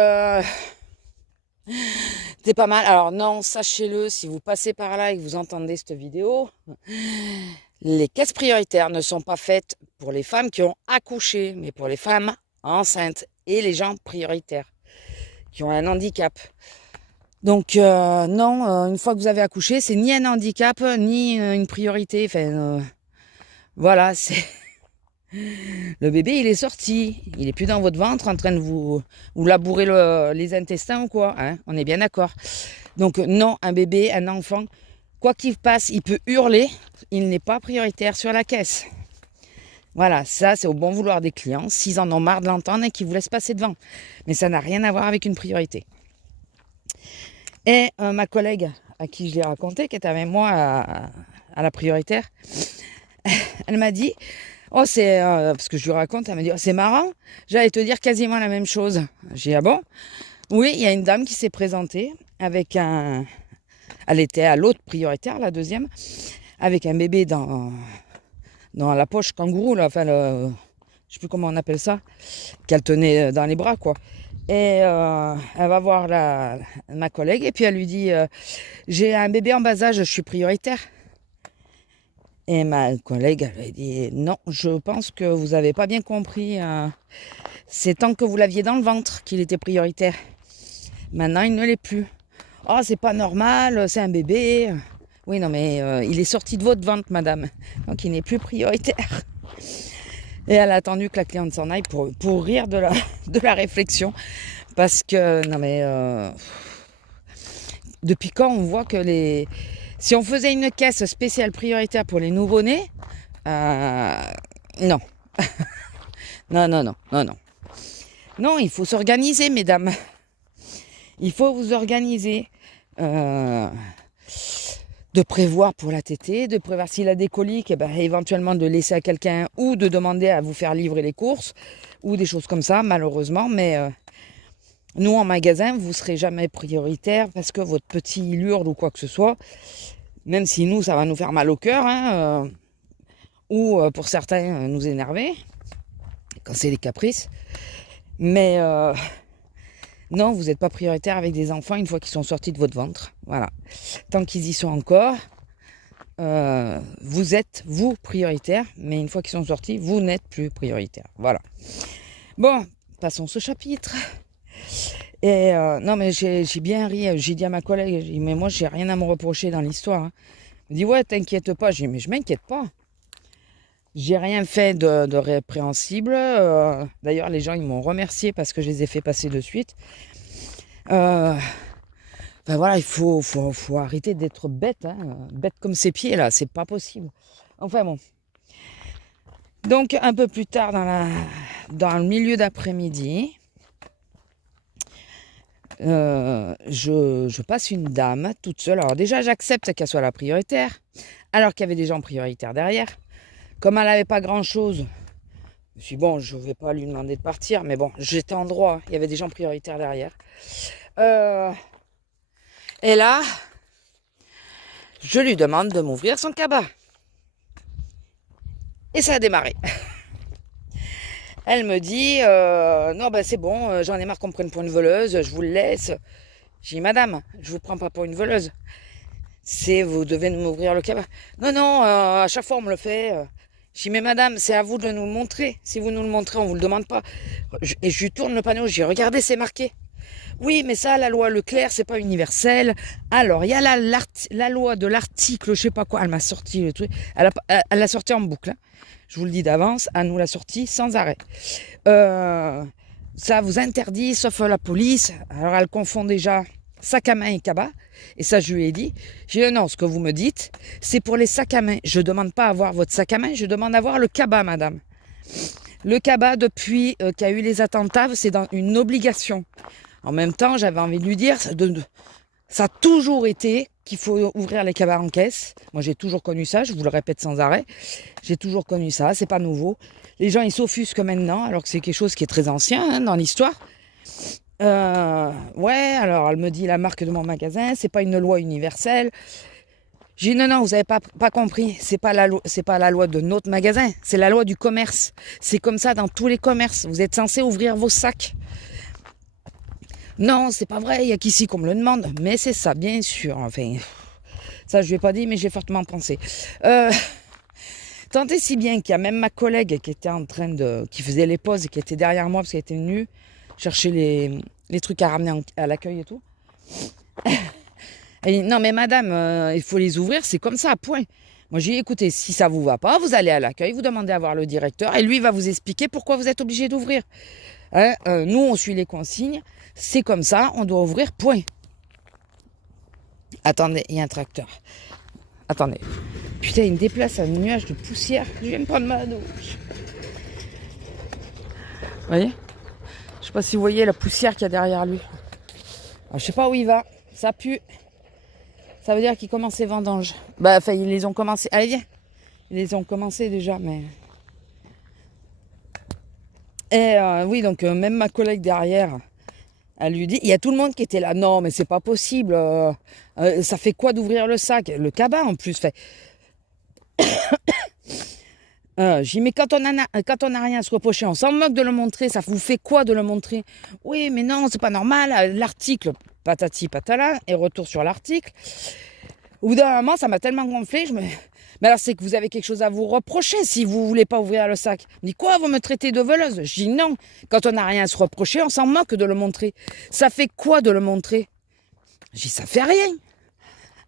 c'est pas mal. Alors non, sachez-le, si vous passez par là et que vous entendez cette vidéo, les caisses prioritaires ne sont pas faites pour les femmes qui ont accouché, mais pour les femmes enceintes et les gens prioritaires qui ont un handicap. Donc non, une fois que vous avez accouché, c'est ni un handicap, ni une priorité. Enfin, voilà, c'est... Le bébé, il est sorti. Il est plus dans votre ventre en train de vous labourer les intestins ou quoi. Hein, on est bien d'accord. Donc non, un bébé, un enfant, quoi qu'il passe, il peut hurler. Il n'est pas prioritaire sur la caisse. Voilà, ça c'est au bon vouloir des clients. S'ils en ont marre de l'entendre et qu'ils vous laissent passer devant. Mais ça n'a rien à voir avec une priorité. Et ma collègue à qui je l'ai raconté, qui était avec moi à la prioritaire, elle m'a dit... Oh, c'est... parce que je lui raconte, elle me dit, oh, c'est marrant, j'allais te dire quasiment la même chose. J'ai dit, ah bon? Oui, il y a une dame qui s'est présentée avec un... Elle était à l'autre prioritaire, la deuxième, avec un bébé dans la poche kangourou, là, enfin, je sais plus comment on appelle ça, qu'elle tenait dans les bras, quoi. Et elle va voir ma collègue et puis elle lui dit, j'ai un bébé en bas âge, je suis prioritaire. Et ma collègue, elle a dit, non, je pense que vous n'avez pas bien compris. C'est tant que vous l'aviez dans le ventre qu'il était prioritaire. Maintenant, il ne l'est plus. Oh, c'est pas normal, c'est un bébé. Oui, non, mais il est sorti de votre ventre, madame. Donc, il n'est plus prioritaire. Et elle a attendu que la cliente s'en aille pour rire de la réflexion. Parce que, non, mais... Depuis quand on voit que si on faisait une caisse spéciale prioritaire pour les nouveau-nés, non. Non, non, non, non, non. Non, il faut s'organiser, mesdames. Il faut vous organiser. De prévoir pour la tétée, de prévoir s'il a des coliques, et éventuellement de laisser à quelqu'un ou de demander à vous faire livrer les courses ou des choses comme ça, malheureusement. Mais nous, en magasin, vous ne serez jamais prioritaire parce que votre petit il hurle ou quoi que ce soit, même si nous, ça va nous faire mal au cœur, hein, ou pour certains, nous énerver, quand c'est des caprices. Mais non, vous n'êtes pas prioritaire avec des enfants une fois qu'ils sont sortis de votre ventre. Voilà. Tant qu'ils y sont encore, vous êtes, vous, prioritaire, mais une fois qu'ils sont sortis, vous n'êtes plus prioritaire. Voilà. Bon, passons ce chapitre. Et non, mais j'ai bien ri. J'ai dit à ma collègue, mais moi, j'ai rien à me reprocher dans l'histoire. Hein. Elle me dit, ouais, t'inquiète pas. J'ai dit, mais je m'inquiète pas. J'ai rien fait de répréhensible. D'ailleurs, les gens, ils m'ont remercié parce que je les ai fait passer de suite. Voilà, il faut arrêter d'être bête. Hein. Bête comme ses pieds, là. C'est pas possible. Enfin, bon. Donc, un peu plus tard, dans le milieu d'après-midi, je passe une dame toute seule. Alors, déjà, j'accepte qu'elle soit la prioritaire, alors qu'il y avait des gens prioritaires derrière. Comme elle n'avait pas grand-chose, je me suis dit, bon, je ne vais pas lui demander de partir, mais bon, j'étais en droit, il y avait des gens prioritaires derrière. Et là, je lui demande de m'ouvrir son cabas. Et ça a démarré. Elle me dit, non, c'est bon, j'en ai marre qu'on me prenne pour une voleuse, je vous le laisse. J'ai dit, madame, je vous prends pas pour une voleuse. Vous devez m'ouvrir le cabas. Non, non, à chaque fois on me le fait. Je dis, mais madame, c'est à vous de nous le montrer. Si vous nous le montrez, on vous le demande pas. Et je lui tourne le panneau, je dis, regardez, c'est marqué. Oui, mais ça, la loi Leclerc, c'est pas universel. Alors, il y a la loi de l'article, je sais pas quoi. Elle m'a sorti le truc. Elle l'a sorti en boucle. Hein. Je vous le dis d'avance, elle nous l'a sorti sans arrêt. Ça vous interdit, sauf la police. Alors, elle confond déjà sac à main et cabas. Et ça, je lui ai dit. J'ai dit, non, ce que vous me dites, c'est pour les sacs à main. Je ne demande pas à avoir votre sac à main, je demande à avoir le cabas, madame. Le cabas, depuis qu'il y a eu les attentats, c'est une obligation. En même temps, j'avais envie de lui dire, ça a toujours été qu'il faut ouvrir les cabas en caisse. Moi, j'ai toujours connu ça, je vous le répète sans arrêt. J'ai toujours connu ça, c'est pas nouveau. Les gens, ils s'offusquent maintenant, alors que c'est quelque chose qui est très ancien hein, dans l'histoire. Ouais, alors elle me dit la marque de mon magasin, c'est pas une loi universelle. J'ai dit non, vous avez pas compris, c'est pas la loi de notre magasin, c'est la loi du commerce. C'est comme ça dans tous les commerces, vous êtes censé ouvrir vos sacs. Non, c'est pas vrai, il y a qu'ici qu'on me le demande, mais c'est ça, bien sûr. Enfin, ça je lui ai pas dit, mais j'ai fortement pensé. Tant et si bien qu'il y a même ma collègue qui était qui faisait les pauses et qui était derrière moi parce qu'elle était venue chercher les trucs à ramener à l'accueil et tout. Elle dit, non mais madame, il faut les ouvrir, c'est comme ça, point. Moi j'ai dit, écoutez, si ça vous va pas, vous allez à l'accueil, vous demandez à voir le directeur et lui va vous expliquer pourquoi vous êtes obligé d'ouvrir. Hein, nous on suit les consignes, c'est comme ça, on doit ouvrir, point. Attendez, il y a un tracteur. Attendez. Putain, il me déplace un nuage de poussière. Je viens de prendre ma douche. Vous voyez ? Je sais pas si vous voyez la poussière qu'il y a derrière lui. Alors, je sais pas où il va. Ça pue. Ça veut dire qu'il commence ses vendanges. Enfin, ils les ont commencé. Allez, viens. Ils les ont commencé déjà, mais... Et oui, donc même ma collègue derrière, elle lui dit, il y a tout le monde qui était là. Non, mais c'est pas possible. Ça fait quoi d'ouvrir le sac ? Le cabas en plus fait. J'ai dit, mais quand on a rien à se reprocher, on s'en moque de le montrer, ça vous fait quoi de le montrer ? Oui, mais non, c'est pas normal, l'article, patati patala, et retour sur l'article. Au bout d'un moment, ça m'a tellement gonflé, mais alors c'est que vous avez quelque chose à vous reprocher si vous voulez pas ouvrir le sac. Je dis, quoi, vous me traitez de voleuse ? Je dis, non, quand on n'a rien à se reprocher, on s'en moque de le montrer. Ça fait quoi de le montrer ? Je dis, ça fait rien.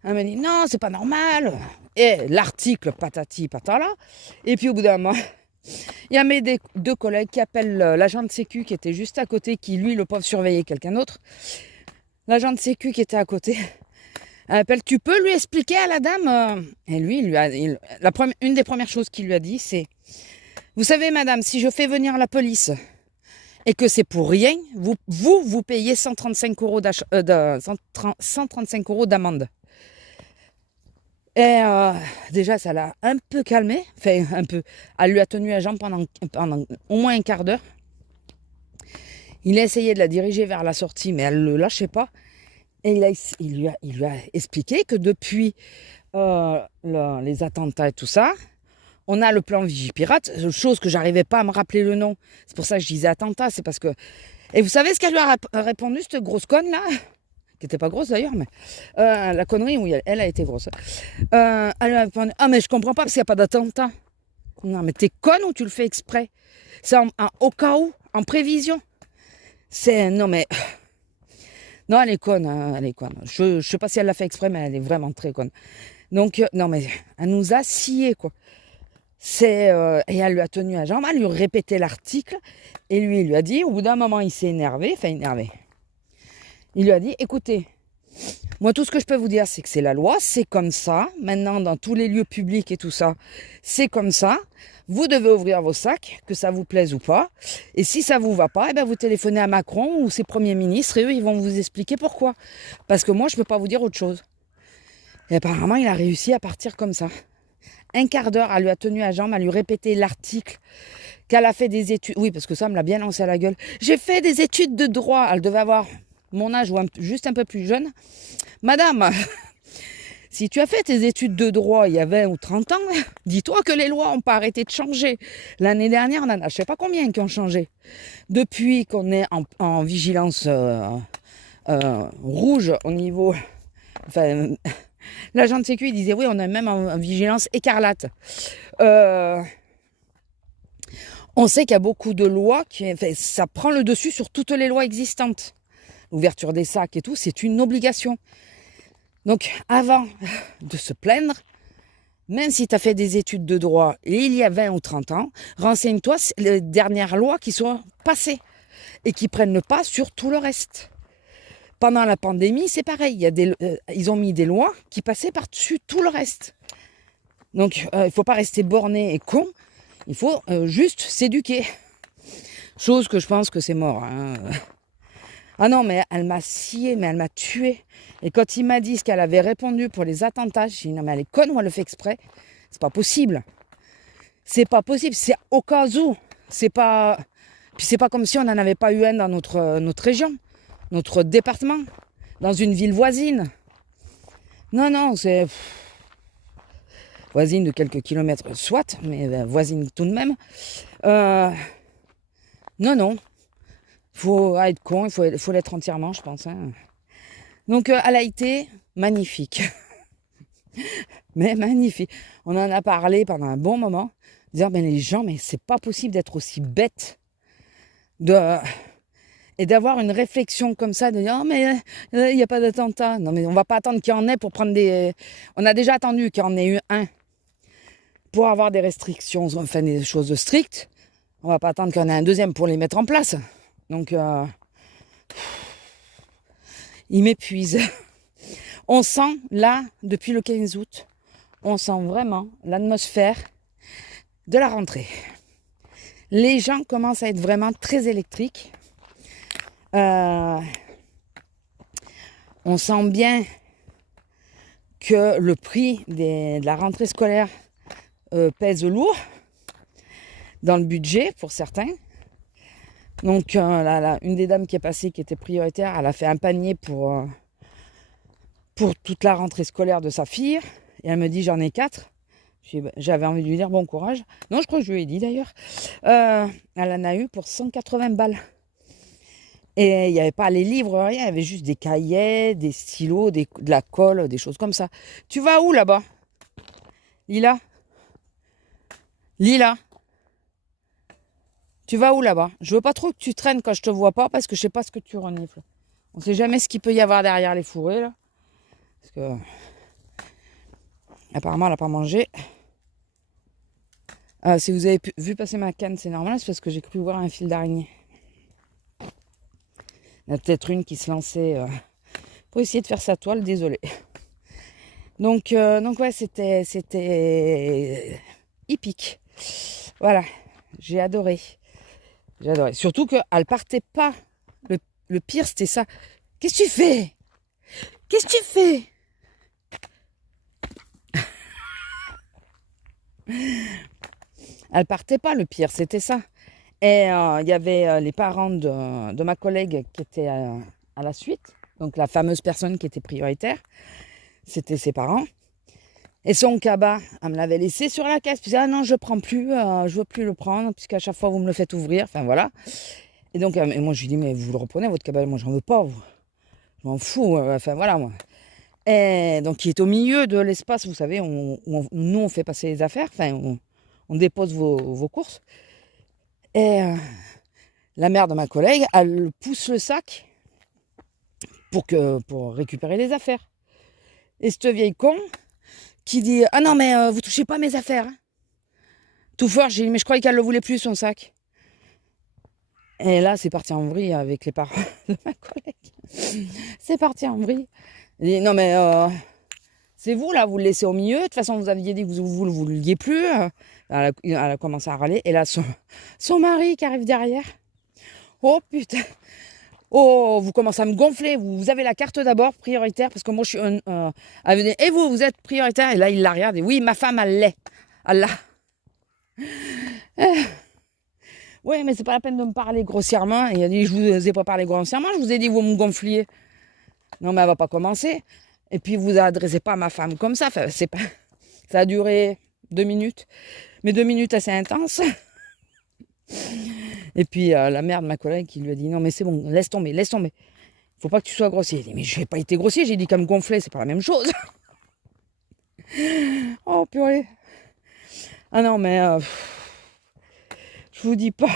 Elle me dit, non, c'est pas normal. Et l'article, patati, patala. Et puis au bout d'un moment, il y a mes deux collègues qui appellent l'agent de sécu qui était juste à côté, qui lui, le pauvre, surveillait quelqu'un d'autre. L'agent de sécu qui était à côté, Elle appelle, tu peux lui expliquer à la dame Et lui, une des premières choses qu'il lui a dit, c'est, vous savez, madame, si je fais venir la police et que c'est pour rien, vous payez 135 euros 135 euros d'amende. Et déjà, ça l'a un peu calmé, enfin un peu. Elle lui a tenu la jambe pendant au moins un quart d'heure. Il a essayé de la diriger vers la sortie, mais elle ne le lâchait pas. Et il lui a expliqué que depuis les attentats et tout ça, on a le plan Vigipirate, chose que j'arrivais pas à me rappeler le nom. C'est pour ça que je disais attentat, c'est parce que... Et vous savez ce qu'elle lui a répondu, cette grosse conne là, qui n'était pas grosse d'ailleurs, mais la connerie, oui, elle a été grosse. Elle lui a répondu, ah mais je comprends pas parce qu'il n'y a pas d'attentat. Non mais t'es conne ou tu le fais exprès? C'est au cas où, en prévision. Non mais... Non, elle est conne, hein, elle est conne. Je sais pas si elle l'a fait exprès, mais elle est vraiment très conne. Donc, non mais, elle nous a scié quoi. Et elle lui a tenu la jambe, elle lui répétait l'article, et lui, il lui a dit, au bout d'un moment, il s'est énervé. Il lui a dit, écoutez, moi, tout ce que je peux vous dire, c'est que c'est la loi, c'est comme ça. Maintenant, dans tous les lieux publics et tout ça, c'est comme ça. Vous devez ouvrir vos sacs, que ça vous plaise ou pas. Et si ça vous va pas, eh ben vous téléphonez à Macron ou ses premiers ministres et eux, ils vont vous expliquer pourquoi. Parce que moi, je peux pas vous dire autre chose. Et apparemment, il a réussi à partir comme ça. Un quart d'heure, elle lui a tenu la jambe, elle lui répétait l'article, qu'elle a fait des études. Oui, parce que ça me l'a bien lancé à la gueule. J'ai fait des études de droit. Elle devait avoir mon âge ou juste un peu plus jeune. Madame, si tu as fait tes études de droit il y a 20 ou 30 ans, dis-toi que les lois n'ont pas arrêté de changer. L'année dernière, on en a je ne sais pas combien qui ont changé. Depuis qu'on est en vigilance rouge au niveau... Enfin, l'agent de sécu, il disait, oui, on est même en vigilance écarlate. On sait qu'il y a beaucoup de lois, ça prend le dessus sur toutes les lois existantes. L'ouverture des sacs et tout, c'est une obligation. Donc, avant de se plaindre, même si tu as fait des études de droit il y a 20 ou 30 ans, renseigne-toi les dernières lois qui sont passées et qui prennent le pas sur tout le reste. Pendant la pandémie, c'est pareil. Ils ont mis des lois qui passaient par-dessus tout le reste. Donc, il ne faut pas rester borné et con. Il faut juste s'éduquer. Chose que je pense que c'est mort. Hein. Ah non, mais elle m'a scié, mais elle m'a tué. Et quand il m'a dit ce qu'elle avait répondu pour les attentats, j'ai dit non mais elle est conne ou elle le fait exprès? C'est pas possible. C'est pas possible, c'est au cas où. C'est pas... Puis c'est pas comme si on n'en avait pas eu un dans notre région, notre département, dans une ville voisine. Non, c'est... Voisine de quelques kilomètres, soit, mais voisine tout de même. Non. Il faut être con, il faut l'être entièrement, je pense. Hein. Donc, elle a été magnifique. Mais magnifique. On en a parlé pendant un bon moment. Dire, mais les gens, mais c'est pas possible d'être aussi bête. Et d'avoir une réflexion comme ça, de dire, oh, mais il n'y a pas d'attentat. Non, mais on va pas attendre qu'il y en ait pour prendre des... On a déjà attendu qu'il y en ait eu un pour avoir des restrictions, enfin des choses strictes. On va pas attendre qu'il y en ait un deuxième pour les mettre en place. Donc, il m'épuise. On sent, là, depuis le 15 août, on sent vraiment l'atmosphère de la rentrée. Les gens commencent à être vraiment très électriques. On sent bien que le prix de la rentrée scolaire pèse lourd dans le budget pour certains. Donc, une des dames qui est passée, qui était prioritaire, elle a fait un panier pour toute la rentrée scolaire de sa fille. Et elle me dit, j'en ai 4. J'avais envie de lui dire bon courage. Non, je crois que je lui ai dit d'ailleurs. Elle en a eu pour 180 balles. Et il n'y avait pas les livres, rien. Il y avait juste des cahiers, des stylos, de la colle, des choses comme ça. Tu vas où là-bas? Lila? Tu vas où là-bas? Je veux pas trop que tu traînes quand je te vois pas parce que je sais pas ce que tu renifles. On sait jamais ce qu'il peut y avoir derrière les fourrés là. Parce que apparemment elle n'a pas mangé. Si vous avez vu passer ma canne, c'est normal, c'est parce que j'ai cru voir un fil d'araignée. Il y en a peut-être une qui se lançait pour essayer de faire sa toile, désolé. Donc ouais, c'était hippique. Voilà, j'ai adoré. J'ai adoré. Surtout qu'elle partait pas. Le pire, c'était ça. Qu'est-ce que tu fais? Qu'est-ce que tu fais? Elle partait pas, le pire, c'était ça. Et il y avait les parents de ma collègue qui étaient à la suite. Donc la fameuse personne qui était prioritaire. C'était ses parents. Et son cabas, elle me l'avait laissé sur la caisse. Puis ah non, je prends plus, je veux plus le prendre, puisqu'à chaque fois vous me le faites ouvrir. Enfin voilà. Et donc et moi je lui dis mais vous le reprenez votre cabas, moi j'en veux pas, je m'en fous. Enfin voilà moi. Et donc il est au milieu de l'espace, vous savez, nous on fait passer les affaires, enfin on dépose vos courses. Et la mère de ma collègue, elle pousse le sac pour récupérer les affaires. Et cette vieille con qui dit ah non mais vous touchez pas mes affaires. Hein. Tout fort, j'ai dit mais je croyais qu'elle le voulait plus son sac. Et là c'est parti en vrille avec les parents de ma collègue. C'est parti en vrille. Elle dit non mais c'est vous là, vous le laissez au milieu. De toute façon vous aviez dit que vous le vouliez plus. Elle a commencé à râler. Et là son mari qui arrive derrière. Oh putain. Oh, vous commencez à me gonfler. Vous avez la carte d'abord, prioritaire, parce que moi, je suis elle venait, et vous êtes prioritaire. Et là, il la regarde. Et oui, ma femme, elle l'est. Elle l'a. Oui, mais c'est pas la peine de me parler grossièrement. Et il a dit, je vous ai pas parlé grossièrement. Je vous ai dit, vous me gonfliez. Non, mais elle va pas commencer. Et puis, vous adressez pas à ma femme comme ça. Enfin, c'est pas... Ça a duré 2 minutes. Mais 2 minutes assez intenses. Et puis la mère de ma collègue qui lui a dit non mais c'est bon, laisse tomber. Faut pas que tu sois grossier. Il dit mais je n'ai pas été grossier, j'ai dit qu'elle me gonflait, c'est pas la même chose. Oh purée. Ah non mais je vous dis pas.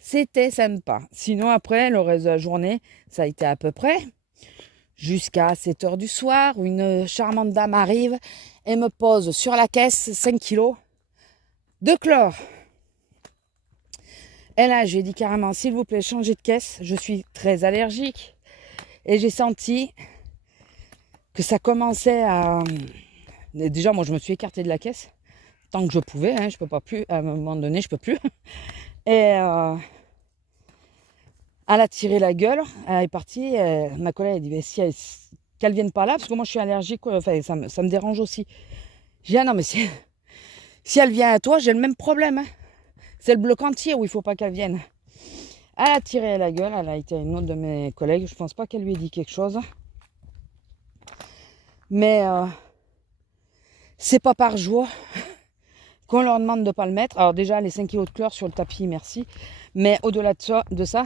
C'était sympa. Sinon après le reste de la journée, ça a été à peu près jusqu'à 7h du soir où une charmante dame arrive et me pose sur la caisse 5 kilos de chlore. Et là, je lui ai dit carrément, s'il vous plaît, changez de caisse. Je suis très allergique. Et j'ai senti que ça commençait à... Déjà, moi, je me suis écartée de la caisse. Tant que je pouvais, hein, je peux pas plus. À un moment donné, je peux plus. Et elle a tiré la gueule. Elle est partie. Ma collègue a dit, si qu'elle vienne pas là, parce que moi, je suis allergique. Enfin, ça me dérange aussi. J'ai dit, ah non, mais si elle vient à toi, j'ai le même problème. Hein. C'est le bloc entier où il ne faut pas qu'elle vienne. Elle a tiré la gueule. Elle a été une autre de mes collègues. Je ne pense pas qu'elle lui ait dit quelque chose. Mais c'est pas par jour qu'on leur demande de ne pas le mettre. Alors déjà, les 5 kilos de chlore sur le tapis, merci. Mais au-delà de ça,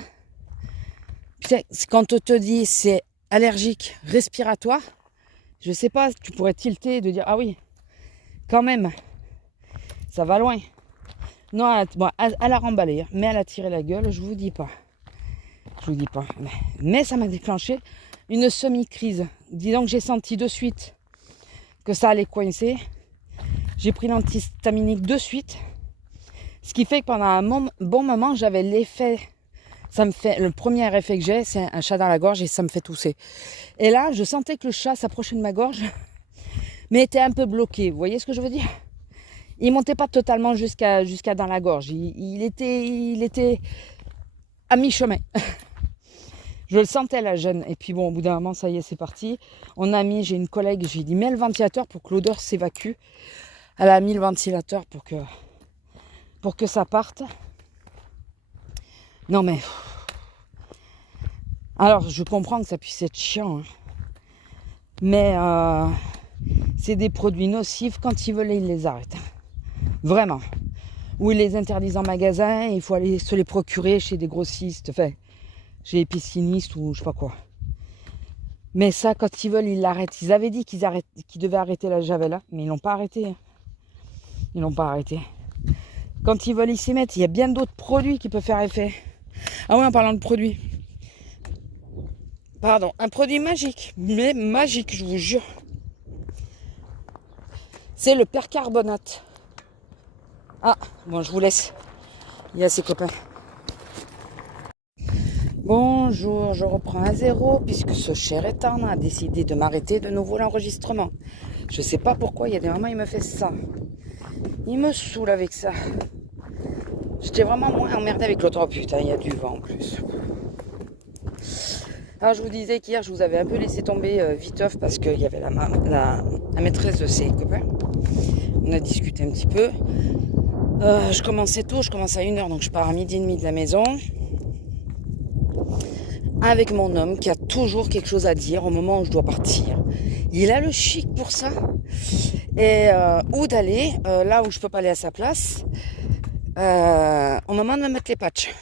quand on te dit c'est allergique respiratoire, je ne sais pas, tu pourrais tilter de dire ah oui, quand même, ça va loin. Non, elle a remballé, mais elle a tiré la gueule, je vous dis pas. Mais ça m'a déclenché une semi-crise. Dis donc, j'ai senti de suite que ça allait coincer. J'ai pris l'antihistaminique de suite. Ce qui fait que pendant un bon moment, j'avais l'effet... le premier effet que j'ai, c'est un chat dans la gorge et ça me fait tousser. Et là, je sentais que le chat s'approchait de ma gorge, mais était un peu bloqué. Vous voyez ce que je veux dire ? Il montait pas totalement jusqu'à dans la gorge. Il était à mi-chemin. Je le sentais la jeune. Et puis bon, au bout d'un moment, ça y est, c'est parti. J'ai une collègue, j'ai dit mets le ventilateur pour que l'odeur s'évacue. Elle a mis le ventilateur pour que ça parte. Non mais... Alors, je comprends que ça puisse être chiant. Hein. Mais c'est des produits nocifs. Quand ils veulent, ils les arrêtent. Vraiment. Ou ils les interdisent en magasin, il faut aller se les procurer chez des grossistes, enfin, chez les piscinistes ou je sais pas quoi. Mais ça, quand ils veulent, ils l'arrêtent. Ils avaient dit qu'ils devaient arrêter la javel, mais ils l'ont pas arrêté. Ils l'ont pas arrêté. Quand ils veulent, ils s'y mettent. Il y a bien d'autres produits qui peuvent faire effet. Ah oui, en parlant de produits. Pardon, un produit magique. Mais magique, je vous jure. C'est le percarbonate. Ah, bon, je vous laisse. Il y a ses copains. Bonjour, je reprends à zéro puisque ce cher étern a décidé de m'arrêter de nouveau l'enregistrement. Je sais pas pourquoi, il y a des moments il me fait ça. Il me saoule avec ça. J'étais vraiment moins emmerdée avec l'autre. Oh putain, il y a du vent en plus. Alors je vous disais qu'hier je vous avais un peu laissé tomber viteuf parce qu'il y avait la maîtresse de ses copains. On a discuté un petit peu. Je commençais tôt, je commence à 1h, donc je pars à 12h30 de la maison. Avec mon homme qui a toujours quelque chose à dire au moment où je dois partir. Il a le chic pour ça. Et où d'aller, là où je peux pas aller à sa place, au moment de me mettre les patchs.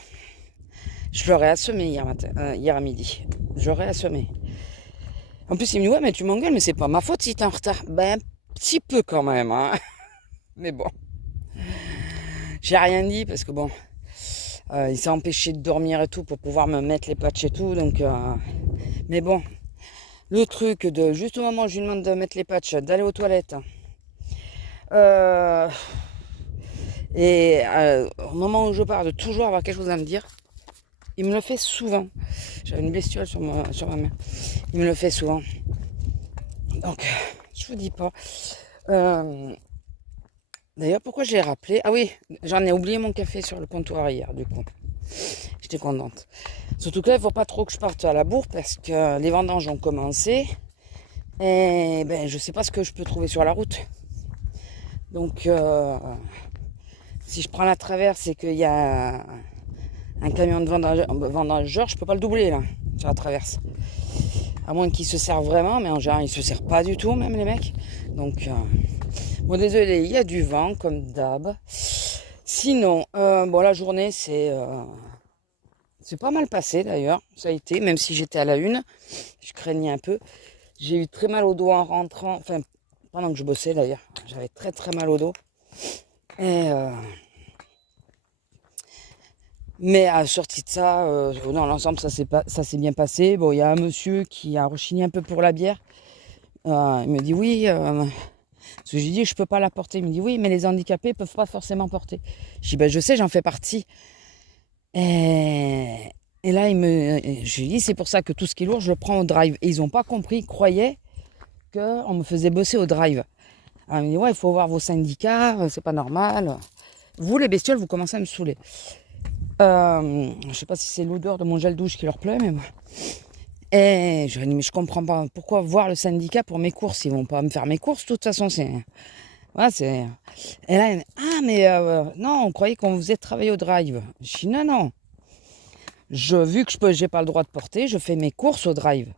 Je l'aurais assommé hier à midi. Je l'aurais assommé. En plus, il me dit, ouais, mais tu m'engueules, mais c'est pas ma faute si t'es en retard. Ben, un petit peu quand même, hein. Mais bon. J'ai rien dit parce que bon, il s'est empêché de dormir et tout pour pouvoir me mettre les patchs et tout. Donc, mais bon, le truc de juste au moment où je lui demande de mettre les patchs, d'aller aux toilettes. Et au moment où je pars, de toujours avoir quelque chose à me dire, il me le fait souvent. J'avais une blessure sur ma main. Il me le fait souvent. Donc, je vous dis pas. D'ailleurs, pourquoi j'ai rappelé? Ah oui, j'en ai oublié mon café sur le comptoir hier, du coup. J'étais contente. Surtout que là, il ne faut pas trop que je parte à la bourre parce que les vendanges ont commencé. Et ben, je sais pas ce que je peux trouver sur la route. Donc, si je prends la traverse et qu'il y a un camion de vendangeur, je peux pas le doubler là, sur la traverse. À moins qu'ils se servent vraiment, mais en général, ils se servent pas du tout, même les mecs. Donc, bon, désolé, il y a du vent, comme d'hab. Sinon, bon, la journée, c'est pas mal passé d'ailleurs. Ça a été, même si j'étais à la une, je craignais un peu. J'ai eu très mal au dos en rentrant, enfin, pendant que je bossais d'ailleurs. J'avais très très mal au dos. Et mais à sortie de ça, dans l'ensemble, ça s'est bien passé. Bon, il y a un monsieur qui a rechigné un peu pour la bière. Il me dit oui. Parce que j'ai dit je peux pas la porter. Il me dit oui, mais les handicapés peuvent pas forcément porter. Je dis ben je sais, j'en fais partie. Et là je lui dis c'est pour ça que tout ce qui est lourd, je le prends au drive. Et ils ont pas compris, ils croyaient qu'on me faisait bosser au drive. Alors, il me dit ouais, il faut voir vos syndicats, c'est pas normal. Vous les bestioles, vous commencez à me saouler. Je sais pas si c'est l'odeur de mon gel douche qui leur plaît, mais bon. Et je lui ai dit, mais je comprends pas. Pourquoi voir le syndicat pour mes courses? Ils vont pas me faire mes courses, de toute façon, voilà, c'est... Et là, elle dit, ah, mais non, on croyait qu'on faisait travailler au drive. Je dis, non, non. Vu que j'ai pas le droit de porter, je fais mes courses au drive.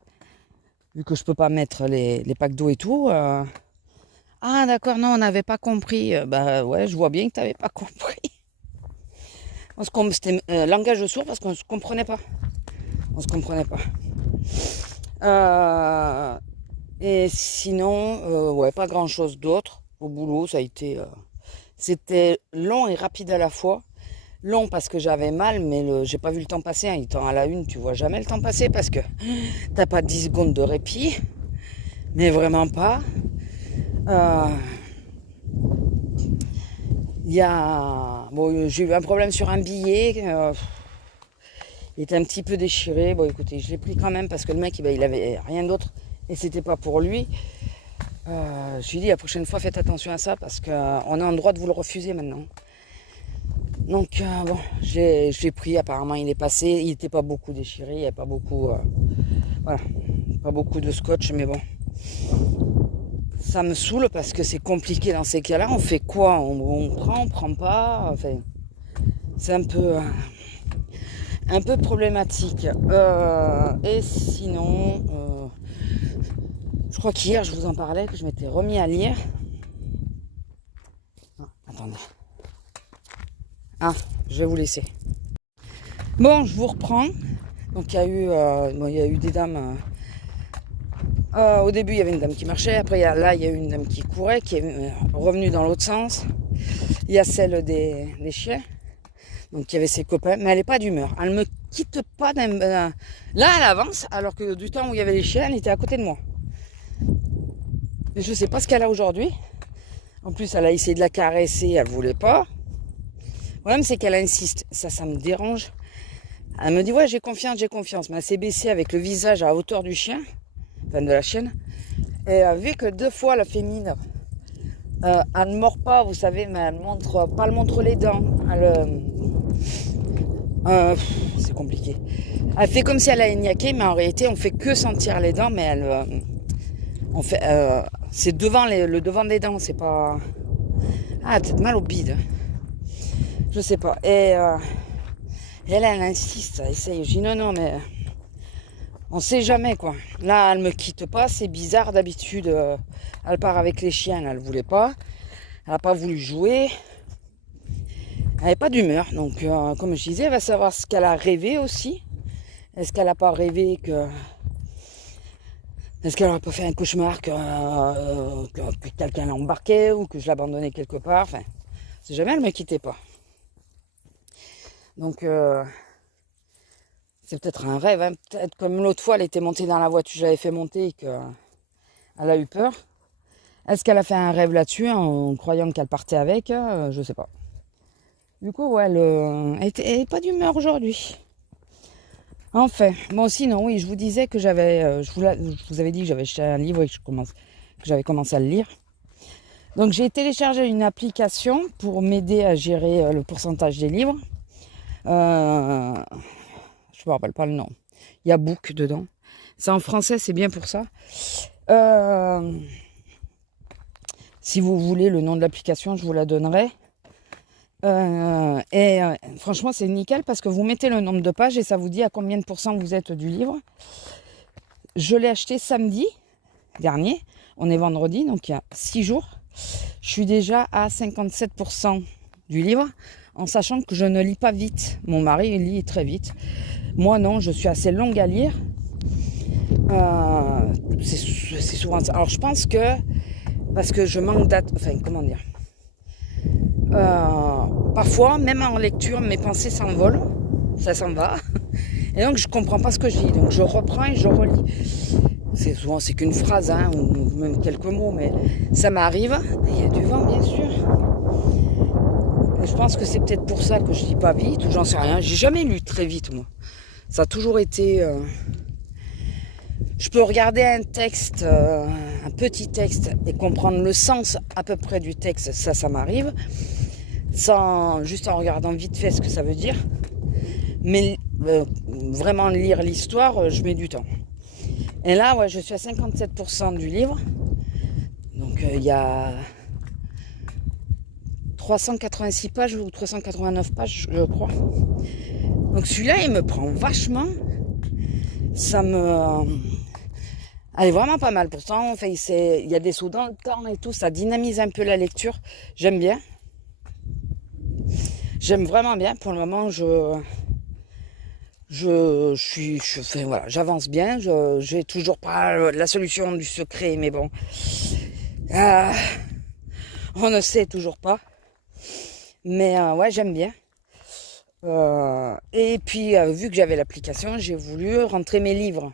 Vu que je peux pas mettre les packs d'eau et tout. Ah, d'accord, non, on n'avait pas compris. Bah ouais, je vois bien que tu n'avais pas compris. C'était langage de sourd parce qu'on ne se comprenait pas. On se comprenait pas. Et sinon, ouais, pas grand chose d'autre. Au boulot, ça a été... c'était long et rapide à la fois. Long parce que j'avais mal, mais j'ai pas vu le temps passer. Hein. Étant à la une, tu vois jamais le temps passer parce que t'as pas 10 secondes de répit. Mais vraiment pas. Bon, j'ai eu un problème sur un billet. Il était un petit peu déchiré. Bon, écoutez, je l'ai pris quand même parce que le mec, il avait rien d'autre et c'était pas pour lui. Je lui ai dit la prochaine fois, faites attention à ça parce qu'on a un droit de vous le refuser maintenant. Donc, bon, je l'ai pris. Apparemment, il est passé. Il n'était pas beaucoup déchiré. Il n'y avait pas beaucoup, voilà, pas beaucoup de scotch, mais bon. Ça me saoule parce que c'est compliqué dans ces cas-là. On fait quoi? On prend pas. Enfin, c'est un peu problématique. Et sinon, je crois qu'hier je vous en parlais, que je m'étais remis à lire. Attendez. Ah, je vais vous laisser. Bon, je vous reprends. Donc il y a eu des dames. Au début, il y avait une dame qui marchait. Après, il y a eu une dame qui courait, qui est revenue dans l'autre sens. Il y a celle des chiens. Donc, il y avait ses copains. Mais elle n'est pas d'humeur. Elle ne me quitte pas. Là, elle avance. Alors que du temps où il y avait les chiens, elle était à côté de moi. Je ne sais pas ce qu'elle a aujourd'hui. En plus, elle a essayé de la caresser. Elle ne voulait pas. Le problème, c'est qu'elle insiste. Ça me dérange. Elle me dit, ouais, j'ai confiance, j'ai confiance. Mais elle s'est baissée avec le visage à hauteur du chien, enfin de la chienne. Et vu que 2 fois elle a fait mine, elle ne mord pas, vous savez, mais elle montre les dents. C'est compliqué. Elle fait comme si elle a niaqué, mais en réalité, on fait que sentir les dents, mais c'est devant le devant des dents, c'est pas. Ah, peut-être mal au bide. Je sais pas. Et elle insiste, elle essaye. Je dis non, mais on sait jamais quoi. Là, elle me quitte pas, c'est bizarre d'habitude. Elle part avec les chiens, elle voulait pas. Elle n'a pas voulu jouer. Elle n'avait pas d'humeur. Donc, comme je disais, elle va savoir ce qu'elle a rêvé aussi. Est-ce qu'elle n'a pas rêvé que. Est-ce qu'elle n'aurait pas fait un cauchemar que quelqu'un l'a embarqué ou que je l'abandonnais quelque part. Enfin, c'est jamais, elle ne me quittait pas. Donc, c'est peut-être un rêve. Hein. Peut-être comme l'autre fois, elle était montée dans la voiture, je l'avais fait monter et qu'elle a eu peur. Est-ce qu'elle a fait un rêve là-dessus en croyant qu'elle partait avec? Je sais pas. Du coup, ouais, elle n'est pas d'humeur aujourd'hui. Enfin, bon, sinon, oui, je vous disais que je vous avais dit que j'avais acheté un livre et que j'avais commencé à le lire. Donc, j'ai téléchargé une application pour m'aider à gérer le pourcentage des livres. Je ne me rappelle pas le nom. Il y a Book dedans. C'est en français, c'est bien pour ça. Si vous voulez le nom de l'application, je vous la donnerai. Franchement, c'est nickel parce que vous mettez le nombre de pages et ça vous dit à combien de pourcents vous êtes du livre. Je l'ai acheté samedi dernier. On est vendredi, donc il y a 6 jours. Je suis déjà à 57% du livre, en sachant que je ne lis pas vite. Mon mari, il lit très vite. Moi, non, je suis assez longue à lire. C'est souvent ça. Alors, je pense que, parce que je manque enfin, comment dire, parfois, même en lecture, mes pensées s'envolent, ça s'en va, et donc je comprends pas ce que je dis, donc je reprends et je relis. Souvent c'est qu'une phrase, hein, ou même quelques mots, mais ça m'arrive. Il y a du vent, bien sûr. Et je pense que c'est peut-être pour ça que je lis pas vite, ou j'en sais rien. J'ai jamais lu très vite, moi. Ça a toujours été. Je peux regarder un texte, un petit texte, et comprendre le sens à peu près du texte, ça m'arrive. Juste en regardant vite fait ce que ça veut dire. Mais vraiment lire l'histoire, je mets du temps. Et là, ouais, je suis à 57% du livre. Donc il y a 386 pages ou 389 pages, je crois. Donc celui-là, il me prend vachement. Elle est vraiment pas mal. Pourtant, enfin, il y a des sauts dans le temps et tout. Ça dynamise un peu la lecture. J'aime bien. J'aime vraiment bien. Pour le moment, voilà, j'avance bien. J'ai toujours pas la solution du secret, mais bon, on ne sait toujours pas. Mais ouais, j'aime bien. Et puis, vu que j'avais l'application, j'ai voulu rentrer mes livres.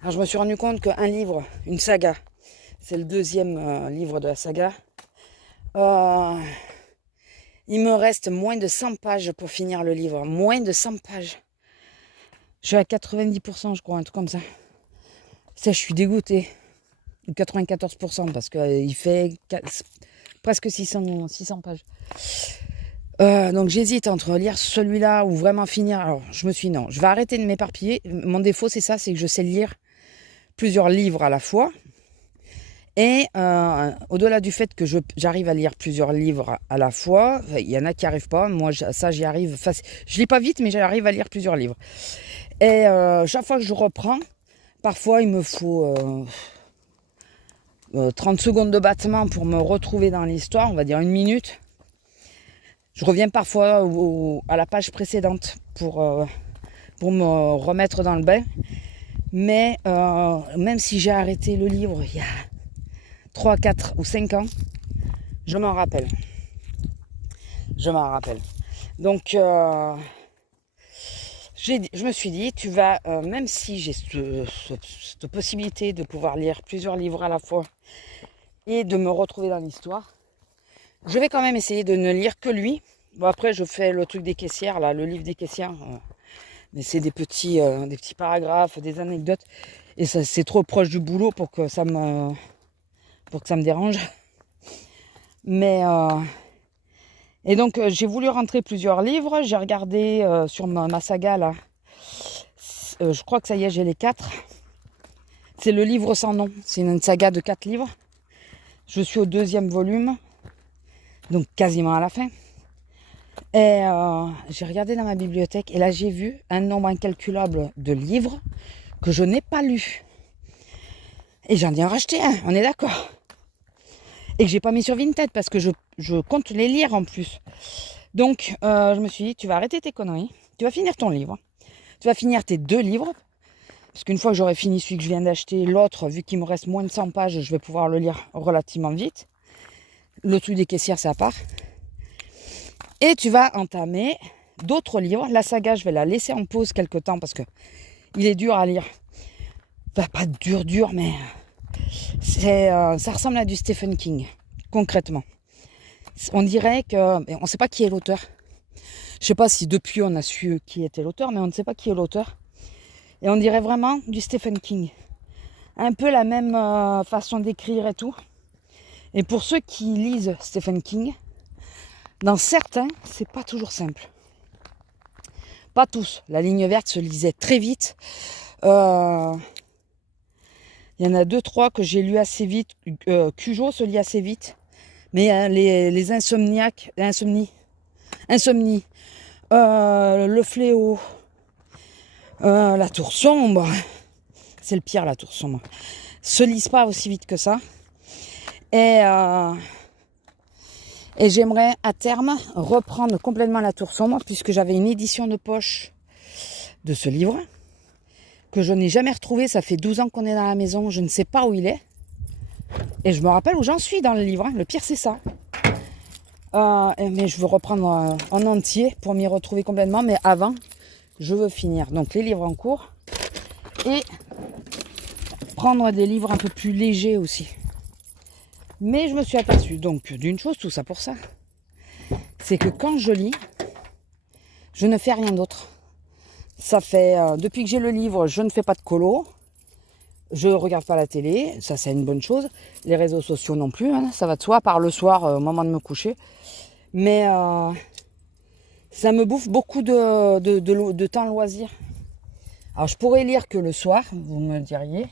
Alors, je me suis rendu compte qu'un livre, une saga, c'est le 2e livre de la saga. Il me reste moins de 100 pages pour finir le livre. Moins de 100 pages. Je suis à 90%, je crois, un truc comme ça. Ça, je suis dégoûtée. 94% parce qu'il fait presque 600 pages. Donc j'hésite entre lire celui-là ou vraiment finir. Alors je me suis dit non, je vais arrêter de m'éparpiller. Mon défaut c'est ça, c'est que je sais lire plusieurs livres à la fois. Et au-delà du fait que j'arrive à lire plusieurs livres à la fois, il y en a qui n'y arrivent pas. Moi ça j'y arrive. Je lis pas vite mais j'arrive à lire plusieurs livres. Et chaque fois que je reprends, parfois il me faut 30 secondes de battement pour me retrouver dans l'histoire, on va dire 1 minute. Je reviens parfois à la page précédente pour me remettre dans le bain. Mais même si j'ai arrêté le livre il y a 3, 4 ou 5 ans, je m'en rappelle. Donc, je me suis dit, tu vas, même si j'ai cette possibilité de pouvoir lire plusieurs livres à la fois et de me retrouver dans l'histoire, je vais quand même essayer de ne lire que lui, Bon, après, je fais le truc des caissières, là, le livre des caissières. Mais c'est des petits paragraphes, des anecdotes. Et ça, c'est trop proche du boulot pour que ça me dérange. Mais et donc j'ai voulu rentrer plusieurs livres. J'ai regardé sur ma saga là. Je crois que ça y est, j'ai les 4. C'est le livre sans nom. C'est une saga de 4 livres. Je suis au 2e volume, donc quasiment à la fin. Et j'ai regardé dans ma bibliothèque et là j'ai vu un nombre incalculable de livres que je n'ai pas lus. Et j'en ai racheté un, on est d'accord. Et que j'ai pas mis sur Vinted parce que je compte les lire en plus. Donc je me suis dit, tu vas arrêter tes conneries, tu vas finir ton livre, tu vas finir tes 2 livres, parce qu'une fois que j'aurai fini celui que je viens d'acheter, l'autre, vu qu'il me reste moins de 100 pages, je vais pouvoir le lire relativement vite. Le truc des caissières, c'est à part. Et tu vas entamer d'autres livres. La saga, je vais la laisser en pause quelque temps parce que il est dur à lire. Enfin, pas dur, mais ça ressemble à du Stephen King, concrètement. On dirait que... On ne sait pas qui est l'auteur. Je ne sais pas si depuis on a su qui était l'auteur, mais on ne sait pas qui est l'auteur. Et on dirait vraiment du Stephen King. Un peu la même façon d'écrire et tout. Et pour ceux qui lisent Stephen King, dans certains, c'est pas toujours simple. Pas tous. La ligne verte se lisait très vite. Il y en a 2-3 que j'ai lu assez vite. Cujo se lit assez vite. Mais les insomniaques, insomnie, le fléau, la tour sombre, c'est le pire la tour sombre, se lisent pas aussi vite que ça. Et j'aimerais à terme reprendre complètement la tour sombre puisque j'avais une édition de poche de ce livre que je n'ai jamais retrouvé. Ça fait 12 ans qu'on est dans la maison, je ne sais pas où il est. Et je me rappelle où j'en suis dans le livre. Le pire, c'est ça. Mais je veux reprendre en entier pour m'y retrouver complètement. Mais avant, je veux finir donc les livres en cours et prendre des livres un peu plus légers aussi. Mais je me suis aperçue donc d'une chose, tout ça pour ça, c'est que quand je lis, je ne fais rien d'autre. Ça fait depuis que j'ai le livre, je ne fais pas de colo. Je ne regarde pas la télé, ça c'est une bonne chose. Les réseaux sociaux non plus, hein, ça va de soi, par le soir au moment de me coucher. Mais ça me bouffe beaucoup de temps loisir. Alors je pourrais lire que le soir, vous me diriez.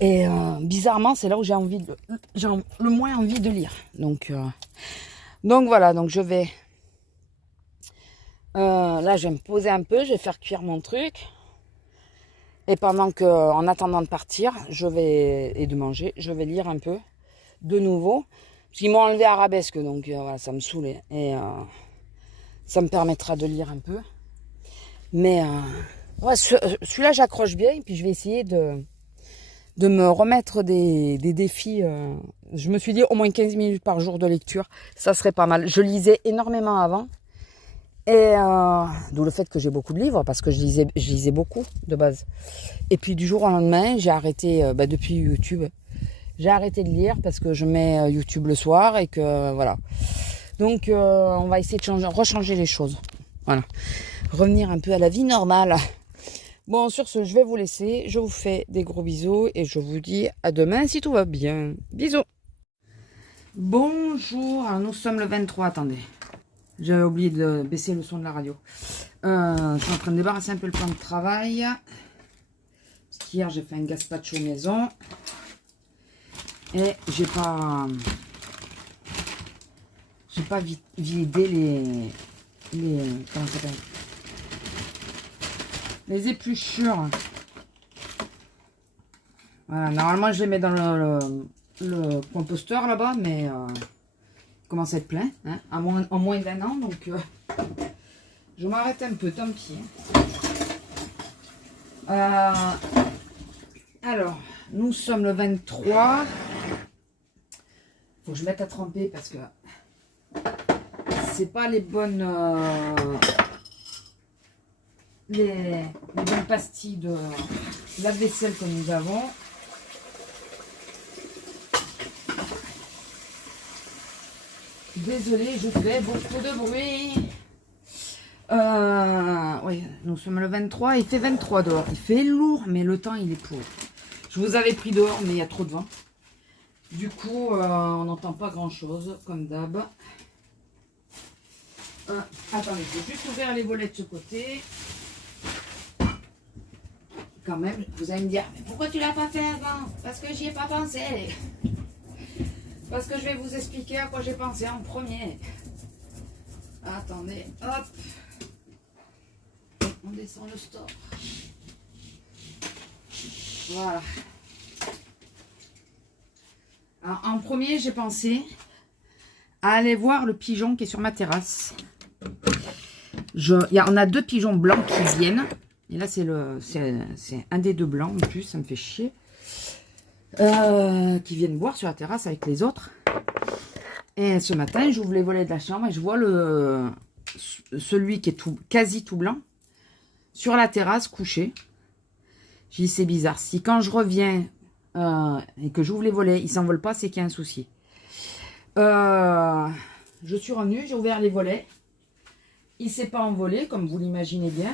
Et bizarrement, c'est là où j'ai le moins envie de lire. Donc voilà, donc je vais... là je vais me poser un peu, je vais faire cuire mon truc. Et pendant que, en attendant de partir, et de manger, je vais lire un peu de nouveau. Parce qu'ils m'ont enlevé Arabesque, donc voilà, ça me saoulait. Et ça me permettra de lire un peu. Mais ouais, celui-là, j'accroche bien. Et puis je vais essayer de me remettre des défis. Je me suis dit au moins 15 minutes par jour de lecture. Ça serait pas mal. Je lisais énormément avant. Et d'où le fait que j'ai beaucoup de livres, parce que je lisais beaucoup de base. Et puis du jour au lendemain, j'ai arrêté, depuis YouTube, j'ai arrêté de lire parce que je mets YouTube le soir et que voilà. Donc on va essayer de rechanger les choses. Voilà. Revenir un peu à la vie normale. Bon, sur ce, je vais vous laisser. Je vous fais des gros bisous et je vous dis à demain si tout va bien. Bisous. Bonjour, alors nous sommes le 23, attendez. J'avais oublié de baisser le son de la radio. Je suis en train de débarrasser un peu le plan de travail. Parce qu'hier, j'ai fait un gazpacho maison. Et j'ai pas vidé comment ça s'appelle, les épluchures. Voilà, normalement, je les mets dans le composteur là-bas, mais... commence à être plein, hein, en moins d'un an, donc je m'arrête un peu, tant pis. Alors, nous sommes le 23. Faut que je mette à tremper parce que c'est pas les bonnes les bonnes pastilles de lave-vaisselle que nous avons. Désolée, je fais beaucoup de bruit. Oui, nous sommes le 23. Il fait 23 dehors. Il fait lourd, mais le temps, il est pourri. Je vous avais pris dehors, mais il y a trop de vent. Du coup, on n'entend pas grand-chose, comme d'hab. Attendez, je vais juste ouvrir les volets de ce côté. Quand même, vous allez me dire, mais pourquoi tu l'as pas fait avant? Parce que j'y ai pas pensé. Parce que je vais vous expliquer à quoi j'ai pensé en premier. Attendez, hop. On descend le store. Voilà. Alors, en premier, j'ai pensé à aller voir le pigeon qui est sur ma terrasse. On a 2 pigeons blancs qui viennent. Et là, c'est un des 2 blancs en plus, ça me fait chier. Qui viennent boire sur la terrasse avec les autres. Et ce matin, j'ouvre les volets de la chambre et je vois celui qui est quasi tout blanc sur la terrasse couché. J'ai dit, c'est bizarre. Si quand je reviens et que j'ouvre les volets, il ne s'envole pas, c'est qu'il y a un souci. Je suis revenue, j'ai ouvert les volets. Il ne s'est pas envolé, comme vous l'imaginez bien.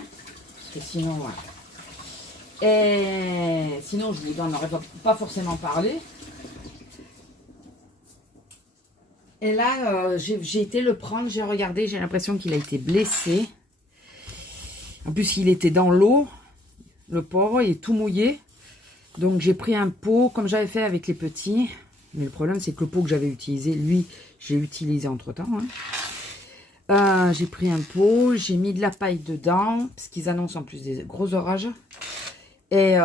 Parce que sinon, voilà. Et sinon, je vous en aurais pas forcément parlé. Et là, j'ai été le prendre, j'ai regardé, j'ai l'impression qu'il a été blessé. En plus, il était dans l'eau. Le pauvre, il est tout mouillé. Donc, j'ai pris un pot, comme j'avais fait avec les petits. Mais le problème, c'est que le pot que j'avais utilisé, lui, j'ai utilisé entre-temps. Hein. J'ai pris un pot, j'ai mis de la paille dedans, parce qu'ils annoncent en plus des gros orages. Et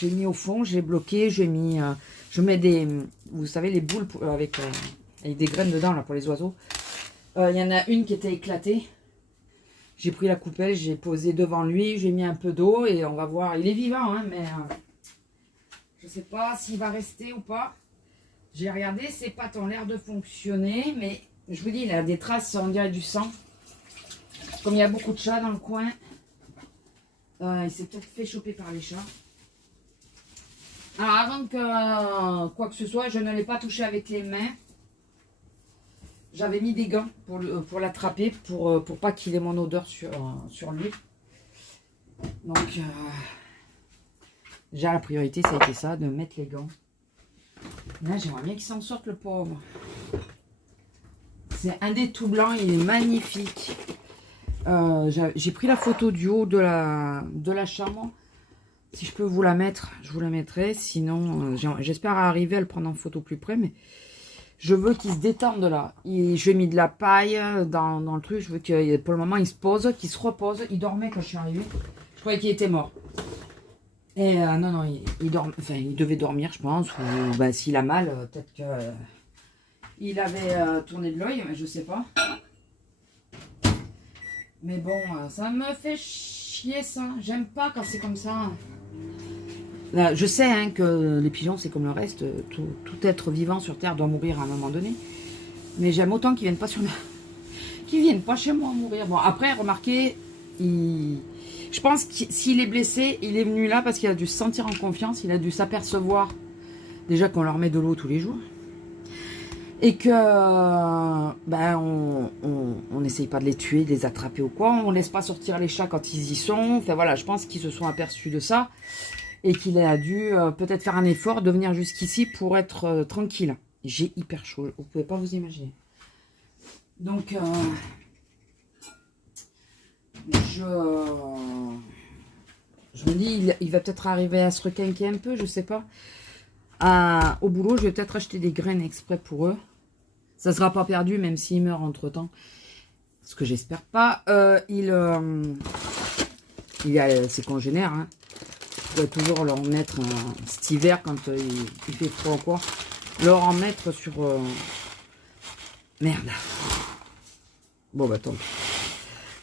j'ai mis au fond, j'ai bloqué, j'ai mis... je mets des... Vous savez, les boules avec des graines dedans, là, pour les oiseaux. Il y en a une qui était éclatée. J'ai pris la coupelle, j'ai posé devant lui, j'ai mis un peu d'eau et on va voir. Il est vivant, hein, mais je ne sais pas s'il va rester ou pas. J'ai regardé, ses pattes ont l'air de fonctionner, mais je vous dis, il a des traces, on dirait du sang. Comme il y a beaucoup de chats dans le coin, il s'est peut-être fait choper par les chats. Alors avant que quoi que ce soit, je ne l'ai pas touché avec les mains. J'avais mis des gants pour l'attraper, pour pas qu'il ait mon odeur sur lui. Donc, déjà la priorité, ça a été ça, de mettre les gants. Là, j'aimerais bien qu'il s'en sorte, le pauvre. C'est un des tout blancs, il est magnifique. J'ai pris la photo du haut de la chambre. Si je peux vous la mettre, je vous la mettrai. Sinon, j'espère arriver à le prendre en photo plus près, mais... Je veux qu'il se détende là. Je lui ai mis de la paille dans le truc. Je veux que pour le moment il se pose, qu'il se repose. Il dormait quand je suis arrivée. Je croyais qu'il était mort. Et non, il dormait. Enfin, il devait dormir, je pense. Ou bah, s'il a mal, peut-être que il avait tourné de l'œil, mais je sais pas. Mais bon, ça me fait chier ça. J'aime pas quand c'est comme ça. Là, je sais hein, que les pigeons, c'est comme le reste. Tout être vivant sur Terre doit mourir à un moment donné. Mais j'aime autant qu'ils viennent pas qu'ils viennent pas chez moi mourir. Bon, après, remarquez, je pense que s'il est blessé, il est venu là parce qu'il a dû se sentir en confiance. Il a dû s'apercevoir déjà qu'on leur met de l'eau tous les jours. Et que ben, on n'essaye pas de les tuer, de les attraper ou quoi. On laisse pas sortir les chats quand ils y sont. Enfin voilà, je pense qu'ils se sont aperçus de ça. Et qu'il a dû peut-être faire un effort de venir jusqu'ici pour être tranquille. J'ai hyper chaud, vous pouvez pas vous imaginer. Donc, je me dis, il va peut-être arriver à se requinquer un peu, je sais pas. Au boulot, je vais peut-être acheter des graines exprès pour eux. Ça sera pas perdu, même s'ils meurent entre-temps. Ce que j'espère pas. Il y a ses congénères, hein. Je pourrais toujours leur mettre cet hiver quand il fait froid quoi. Leur en mettre sur... Merde. Bon bah tant pis.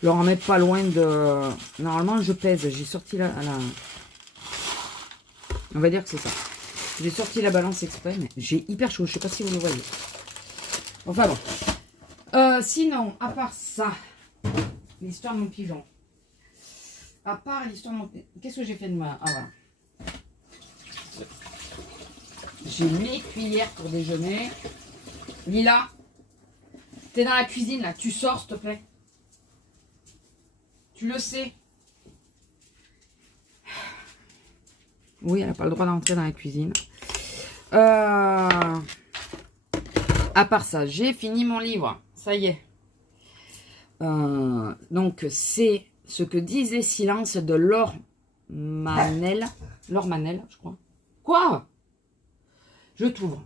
Leur en mettre pas loin de... Normalement je pèse. J'ai sorti la... On va dire que c'est ça. J'ai sorti la balance exprès, mais j'ai hyper chaud. Je sais pas si vous le voyez. Enfin bon. Sinon, à part ça, l'histoire de mon pigeon. À part l'histoire de mon... Qu'est-ce que j'ai fait de moi? Ah voilà. J'ai mes cuillères pour déjeuner. Lila. T'es dans la cuisine, là. Tu sors, s'il te plaît. Tu le sais. Oui, elle n'a pas le droit d'entrer dans la cuisine. À part ça, j'ai fini mon livre. Ça y est. Donc, c'est ce que disent les silences de Laure Manel. Laure Manel, je crois. Quoi? Je t'ouvre.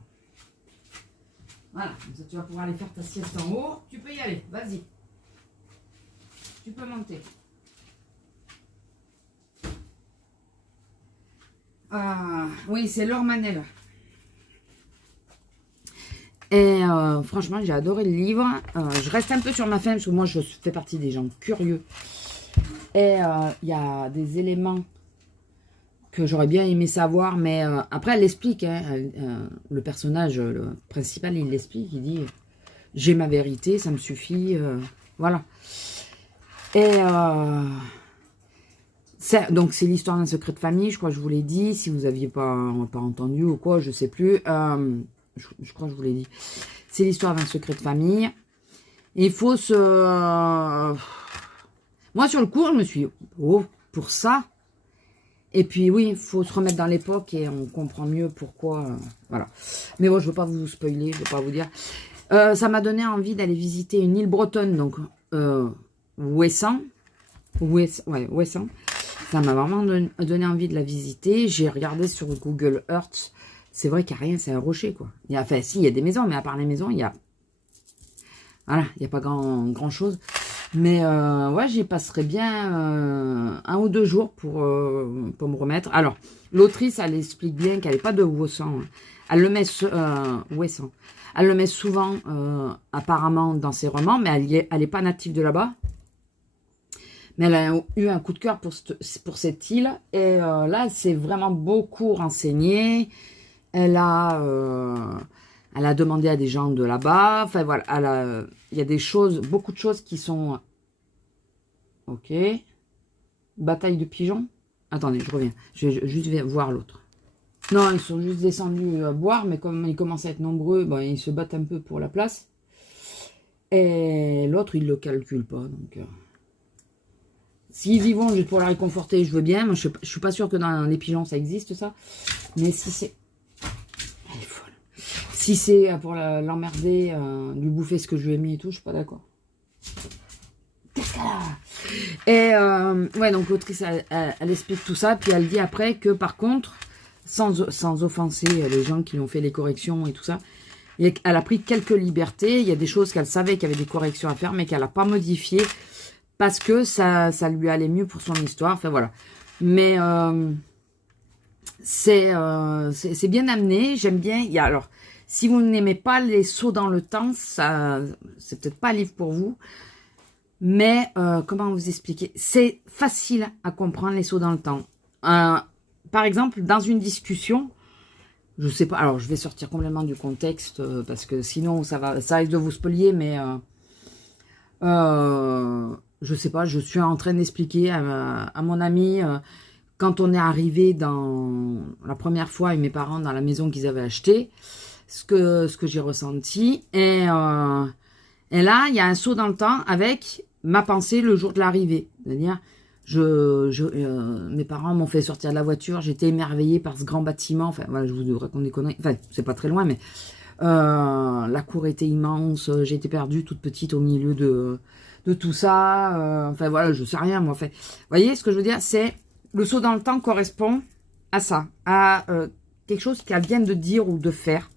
Voilà, comme ça tu vas pouvoir aller faire ta sieste en haut. Tu peux y aller, vas-y. Tu peux monter. Oui, c'est Laure Manel. Et franchement, j'ai adoré le livre. Je reste un peu sur ma faim parce que moi, je fais partie des gens curieux. Et il y a des éléments que j'aurais bien aimé savoir. Mais après, elle l'explique. Hein, le personnage le principal, il l'explique. Il dit, j'ai ma vérité, ça me suffit. Voilà. Et donc, c'est l'histoire d'un secret de famille. Je crois que je vous l'ai dit. Si vous n'aviez pas entendu ou quoi, je ne sais plus. Je crois que je vous l'ai dit. C'est l'histoire d'un secret de famille. Il faut se... Moi, sur le coup, je me suis dit, oh, pour ça. Et puis, oui, il faut se remettre dans l'époque et on comprend mieux pourquoi. Voilà. Mais bon, je ne veux pas vous spoiler, je ne veux pas vous dire. Ça m'a donné envie d'aller visiter une île bretonne, donc Ouessant. Ouessant. Ça m'a vraiment donné envie de la visiter. J'ai regardé sur Google Earth. C'est vrai qu'il n'y a rien, c'est un rocher, quoi. Enfin, si, il y a des maisons, mais à part les maisons, il y a... Voilà, il n'y a pas grand-chose. Mais, ouais, j'y passerai bien 1 ou 2 jours pour me remettre. Alors, l'autrice, elle explique bien qu'elle n'est pas de Ouessant. Hein. Elle le met... Ouessant. Elle le met souvent, apparemment, dans ses romans, mais elle n'est pas native de là-bas. Mais elle a eu un coup de cœur pour cette île. Et là, elle s'est vraiment beaucoup renseignée. Elle a demandé à des gens de là-bas. Enfin, voilà. Il y a des choses, beaucoup de choses qui sont... Ok. Bataille de pigeons. Attendez, je reviens. Je vais juste voir l'autre. Non, ils sont juste descendus boire. Mais comme ils commencent à être nombreux, ben, ils se battent un peu pour la place. Et l'autre, il ne le calcule pas. Donc... S'ils y vont juste pour la réconforter, je veux bien. Moi, je ne suis pas sûre que dans les pigeons, ça existe, ça. Mais si c'est... Elle est folle. Si c'est pour l'emmerder, lui bouffer ce que je lui ai mis et tout, je ne suis pas d'accord. Qu'est-ce qu'elle a? Et, ouais, donc l'autrice, elle explique tout ça. Puis elle dit après que, par contre, sans offenser les gens qui ont fait les corrections et tout ça, elle a pris quelques libertés. Il y a des choses qu'elle savait qu'il y avait des corrections à faire, mais qu'elle n'a pas modifiées. Parce que ça lui allait mieux pour son histoire. Enfin, voilà. Mais c'est bien amené. J'aime bien. Alors, si vous n'aimez pas les sauts dans le temps, c'est peut-être pas un livre pour vous. Mais, comment vous expliquer? C'est facile à comprendre, les sauts dans le temps. Par exemple, dans une discussion, je sais pas. Alors, je vais sortir complètement du contexte parce que sinon, ça risque de vous spolier. Mais... je sais pas, je suis en train d'expliquer à mon ami quand on est arrivé dans la première fois avec mes parents dans la maison qu'ils avaient achetée, ce que j'ai ressenti. Et là, il y a un saut dans le temps avec ma pensée le jour de l'arrivée. C'est-à-dire, mes parents m'ont fait sortir de la voiture, j'étais émerveillée par ce grand bâtiment. Enfin, voilà, je vous raconte des conneries. Enfin, c'est pas très loin, mais la cour était immense, j'étais perdue toute petite au milieu de tout ça, enfin voilà, je sais rien moi. Enfin, vous voyez ce que je veux dire, c'est le saut dans le temps correspond à ça, à quelque chose qu'elle vient de dire ou de faire.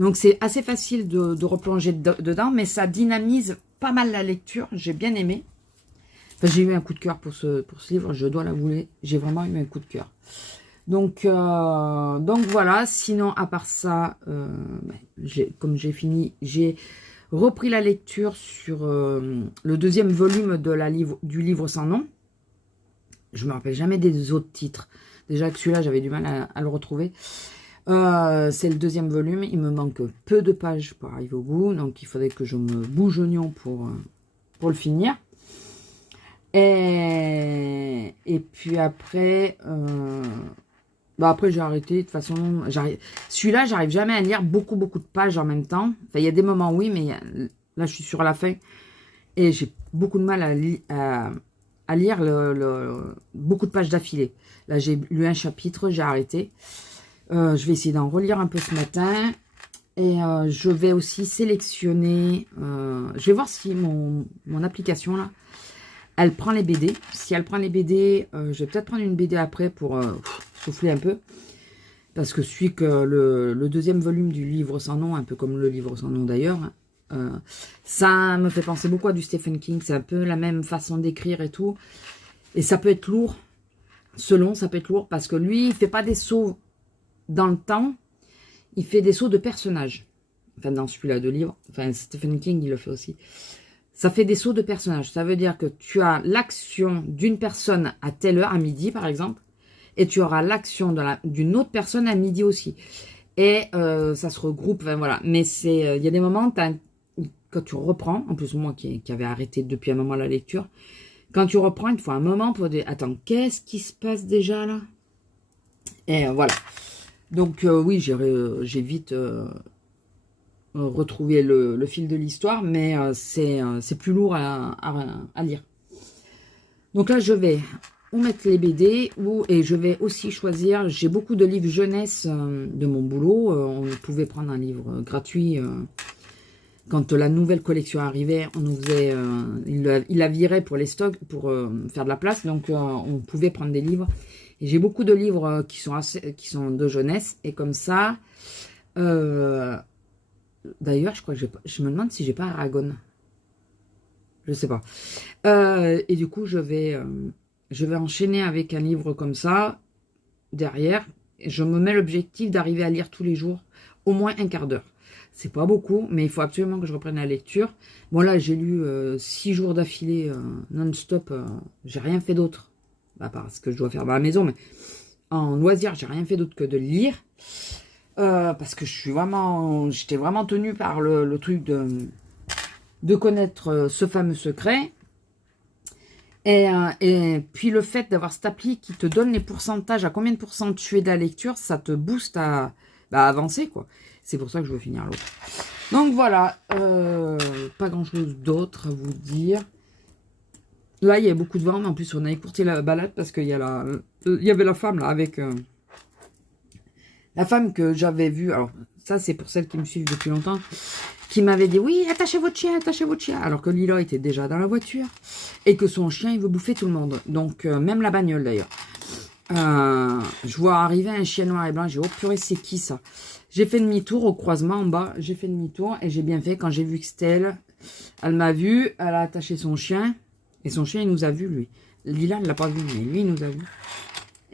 Donc c'est assez facile de replonger dedans, mais ça dynamise pas mal la lecture, j'ai bien aimé. Enfin, j'ai eu un coup de cœur pour ce livre, je dois l'avouer, j'ai vraiment eu un coup de cœur. Donc voilà, sinon à part ça, comme j'ai fini, j'ai repris la lecture sur le 2e volume du livre sans nom. Je me rappelle jamais des autres titres. Déjà que celui-là, j'avais du mal à le retrouver. C'est le 2e volume. Il me manque peu de pages pour arriver au bout. Donc, il faudrait que je me bouge oignon pour le finir. Et puis après... après, j'ai arrêté. De toute façon, celui-là, j'arrive jamais à lire beaucoup de pages en même temps. Enfin, il y a des moments, oui, mais Là, je suis sur la fin. Et j'ai beaucoup de mal à lire beaucoup de pages d'affilée. Là, j'ai lu un chapitre, j'ai arrêté. Je vais essayer d'en relire un peu ce matin. Et je vais aussi sélectionner... je vais voir si mon application, là, elle prend les BD. Si elle prend les BD, je vais peut-être prendre une BD après pour souffler un peu. Parce que celui que le deuxième volume du livre sans nom, un peu comme le livre sans nom d'ailleurs, ça me fait penser beaucoup à du Stephen King. C'est un peu la même façon d'écrire et tout. Et ça peut être lourd. Selon, ça peut être lourd. Parce que lui, il fait pas des sauts dans le temps. Il fait des sauts de personnages. Enfin, dans celui-là de livre. Enfin, Stephen King, il le fait aussi. Ça fait des sauts de personnages. Ça veut dire que tu as l'action d'une personne à telle heure, à midi par exemple. Et tu auras l'action d'une autre personne à midi aussi. Et ça se regroupe. Enfin, voilà. Mais c'est, il y a des moments, quand tu reprends, en plus moi qui avait arrêté depuis un moment la lecture, quand tu reprends, il te faut un moment pour dire, attends, qu'est-ce qui se passe déjà là? Et voilà. Donc oui, j'ai vite retrouvé le fil de l'histoire, mais c'est plus lourd à lire. Donc là, je vais ou mettre les BD, et je vais aussi choisir, j'ai beaucoup de livres jeunesse de mon boulot, on pouvait prendre un livre gratuit. Quand la nouvelle collection arrivait, on nous faisait, il la virait pour les stocks, pour faire de la place. Donc, on pouvait prendre des livres. Et j'ai beaucoup de livres qui sont de jeunesse. Et comme ça, d'ailleurs, je crois que je me demande si j'ai pas Aragon. Je sais pas. Et du coup, je vais enchaîner avec un livre comme ça, derrière. Et je me mets l'objectif d'arriver à lire tous les jours, au moins un quart d'heure. C'est pas beaucoup, mais il faut absolument que je reprenne la lecture. Bon, là, j'ai lu 6 jours d'affilée non-stop. J'ai rien fait d'autre. Bah, parce que je dois faire dans la maison, mais en loisir, j'ai rien fait d'autre que de lire. Parce que j'étais vraiment tenue par le truc de connaître ce fameux secret. Et puis le fait d'avoir cette appli qui te donne les pourcentages, à combien de pourcents tu es de la lecture, ça te booste à avancer, quoi. C'est pour ça que je veux finir l'autre. Donc voilà, pas grand chose d'autre à vous dire. Là, il y a beaucoup de vent. En plus, on a écourté la balade parce qu'il y avait la femme là avec la femme que j'avais vue. Alors ça, c'est pour celles qui me suivent depuis longtemps, qui m'avait dit oui, attachez votre chien, attachez votre chien. Alors que Lila était déjà dans la voiture et que son chien, il veut bouffer tout le monde. Donc même la bagnole d'ailleurs. Je vois arriver un chien noir et blanc. J'ai dit, oh purée, c'est qui ça? J'ai fait demi-tour au croisement en bas. J'ai fait demi-tour et j'ai bien fait quand j'ai vu que c'était elle. Elle m'a vu, elle a attaché son chien. Et son chien, il nous a vu, lui. Lila ne l'a pas vu, mais lui, il nous a vu.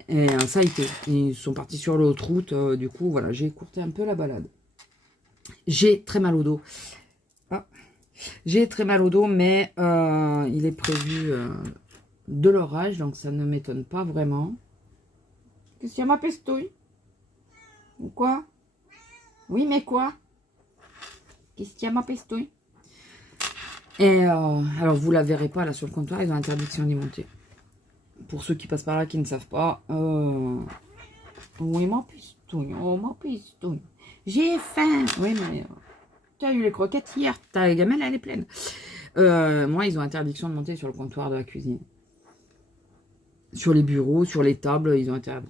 Et ça a été. Ils sont partis sur l'autre route. Du coup, voilà, j'ai écourté un peu la balade. J'ai très mal au dos. Ah. J'ai très mal au dos, mais il est prévu de l'orage, donc ça ne m'étonne pas vraiment. Qu'est-ce qu'il y a, ma pestouille? Ou quoi? Oui, mais quoi? Qu'est-ce qu'il y a, ma pestouille? Et alors, vous la verrez pas là sur le comptoir, ils ont interdiction d'y monter. Pour ceux qui passent par là, qui ne savent pas. Oui, ma pestouille, oh ma pestouille. J'ai faim. Oui, mais tu as eu les croquettes hier. Ta gamelle, elle est pleine. Moi, ils ont interdiction de monter sur le comptoir de la cuisine. Sur les bureaux, sur les tables, ils ont interdit.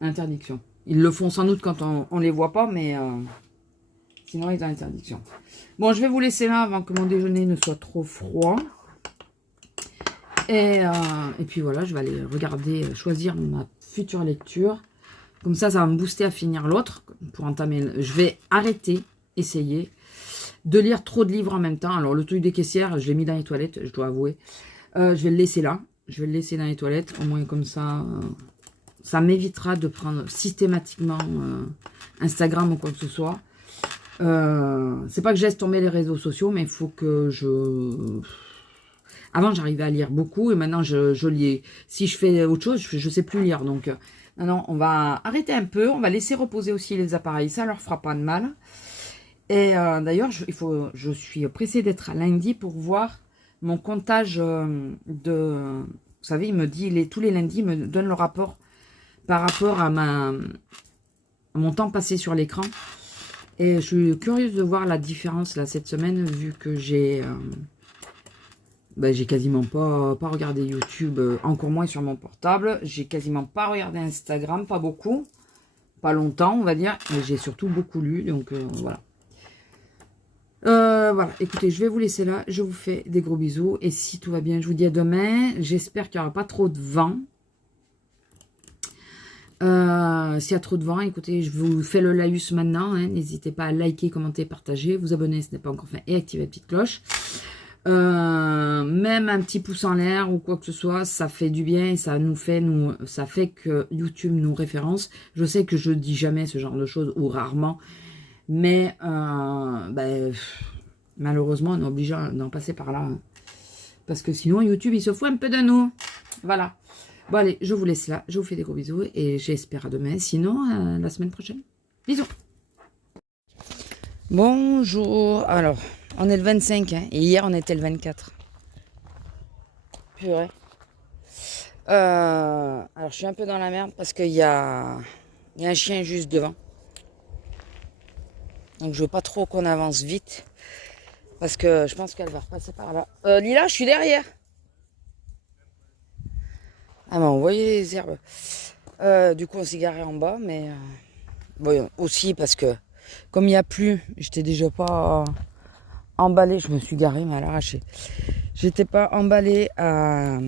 Interdiction. Ils le font sans doute quand on les voit pas, mais sinon, ils ont interdiction. Bon, je vais vous laisser là avant que mon déjeuner ne soit trop froid. Et puis voilà, je vais aller regarder, choisir ma future lecture. Comme ça va me booster à finir l'autre. Pour entamer, je vais essayer de lire trop de livres en même temps. Alors, le truc des caissières, je l'ai mis dans les toilettes, je dois avouer. Je vais le laisser là. Je vais le laisser dans les toilettes. Au moins, comme ça, ça m'évitera de prendre systématiquement Instagram ou quoi que ce soit. C'est pas que je laisse tomber les réseaux sociaux, mais il faut que je... Avant, j'arrivais à lire beaucoup et maintenant, je lis. Si je fais autre chose, je sais plus lire. Donc, non, on va arrêter un peu. On va laisser reposer aussi les appareils. Ça leur fera pas de mal. Et d'ailleurs, je suis pressée d'être à lundi pour voir mon comptage de... Vous savez, il me dit, tous les lundis, il me donne le rapport par rapport à mon temps passé sur l'écran. Et je suis curieuse de voir la différence là cette semaine, vu que j'ai quasiment pas regardé YouTube, encore moins sur mon portable. J'ai quasiment pas regardé Instagram, pas beaucoup, pas longtemps on va dire. Mais j'ai surtout beaucoup lu, donc voilà. Voilà, écoutez, je vais vous laisser là. Je vous fais des gros bisous. Et si tout va bien, je vous dis à demain. J'espère qu'il n'y aura pas trop de vent. S'il y a trop de vent, écoutez, je vous fais le laïus maintenant. Hein. N'hésitez pas à liker, commenter, partager, vous abonner si ce n'est pas encore fait et activer la petite cloche. Même un petit pouce en l'air ou quoi que ce soit, ça fait du bien et ça fait que YouTube nous référence. Je sais que je dis jamais ce genre de choses ou rarement, mais malheureusement on est obligé d'en passer par là, hein. Parce que sinon YouTube il se fout un peu de nous. Voilà. Bon allez, je vous laisse là, je vous fais des gros bisous et j'espère à demain, sinon la semaine prochaine. Bisous. Bonjour, alors on est le 25 hein, et hier on était le 24. Purée. Alors je suis un peu dans la merde parce qu'il y a un chien juste devant. Donc je veux pas trop qu'on avance vite parce que je pense qu'elle va repasser par là. Lila, je suis derrière. Ah ben, vous voyez les herbes. Du coup, on s'est garé en bas, mais bon, aussi parce que comme il n'y a plus, j'étais déjà pas emballé. Je me suis garé, mais à l'arraché. J'étais pas emballé à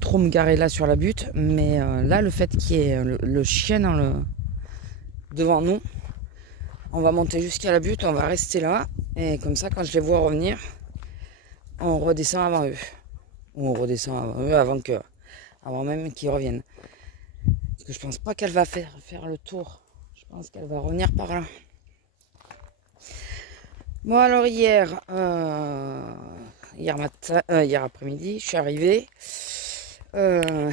trop me garer là sur la butte, mais là, le fait qu'il y ait le chien devant nous, on va monter jusqu'à la butte, on va rester là, et comme ça, quand je les vois revenir, on redescend avant eux. Ou on redescend avant eux avant même qu'ils reviennent. Parce que je pense pas qu'elle va faire le tour. Je pense qu'elle va revenir par là. Bon alors hier après-midi, je suis arrivée. Je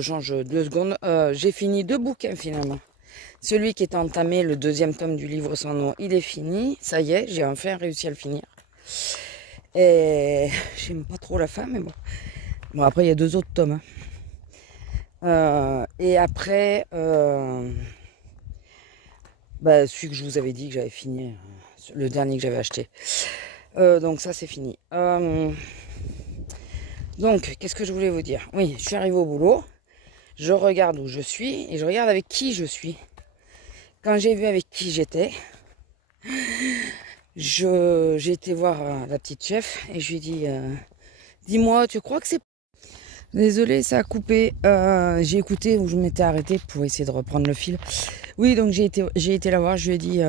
change 2 secondes. J'ai fini 2 bouquins finalement. Celui qui est entamé, le 2e tome du livre sans nom, il est fini. Ça y est, j'ai enfin réussi à le finir. Et j'aime pas trop la fin, mais bon. Bon, après, il y a 2 autres tomes. Hein. Et après, celui que je vous avais dit que j'avais fini, le dernier que j'avais acheté. Donc ça, c'est fini. Donc, qu'est-ce que je voulais vous dire? Oui, je suis arrivée au boulot. Je regarde où je suis et je regarde avec qui je suis. Quand j'ai vu avec qui j'étais, j'ai été voir la petite chef et je lui ai dit dis-moi, tu crois que c'est... Désolée, ça a coupé. J'ai écouté où je m'étais arrêtée pour essayer de reprendre le fil. Oui, donc j'ai été la voir, je lui ai dit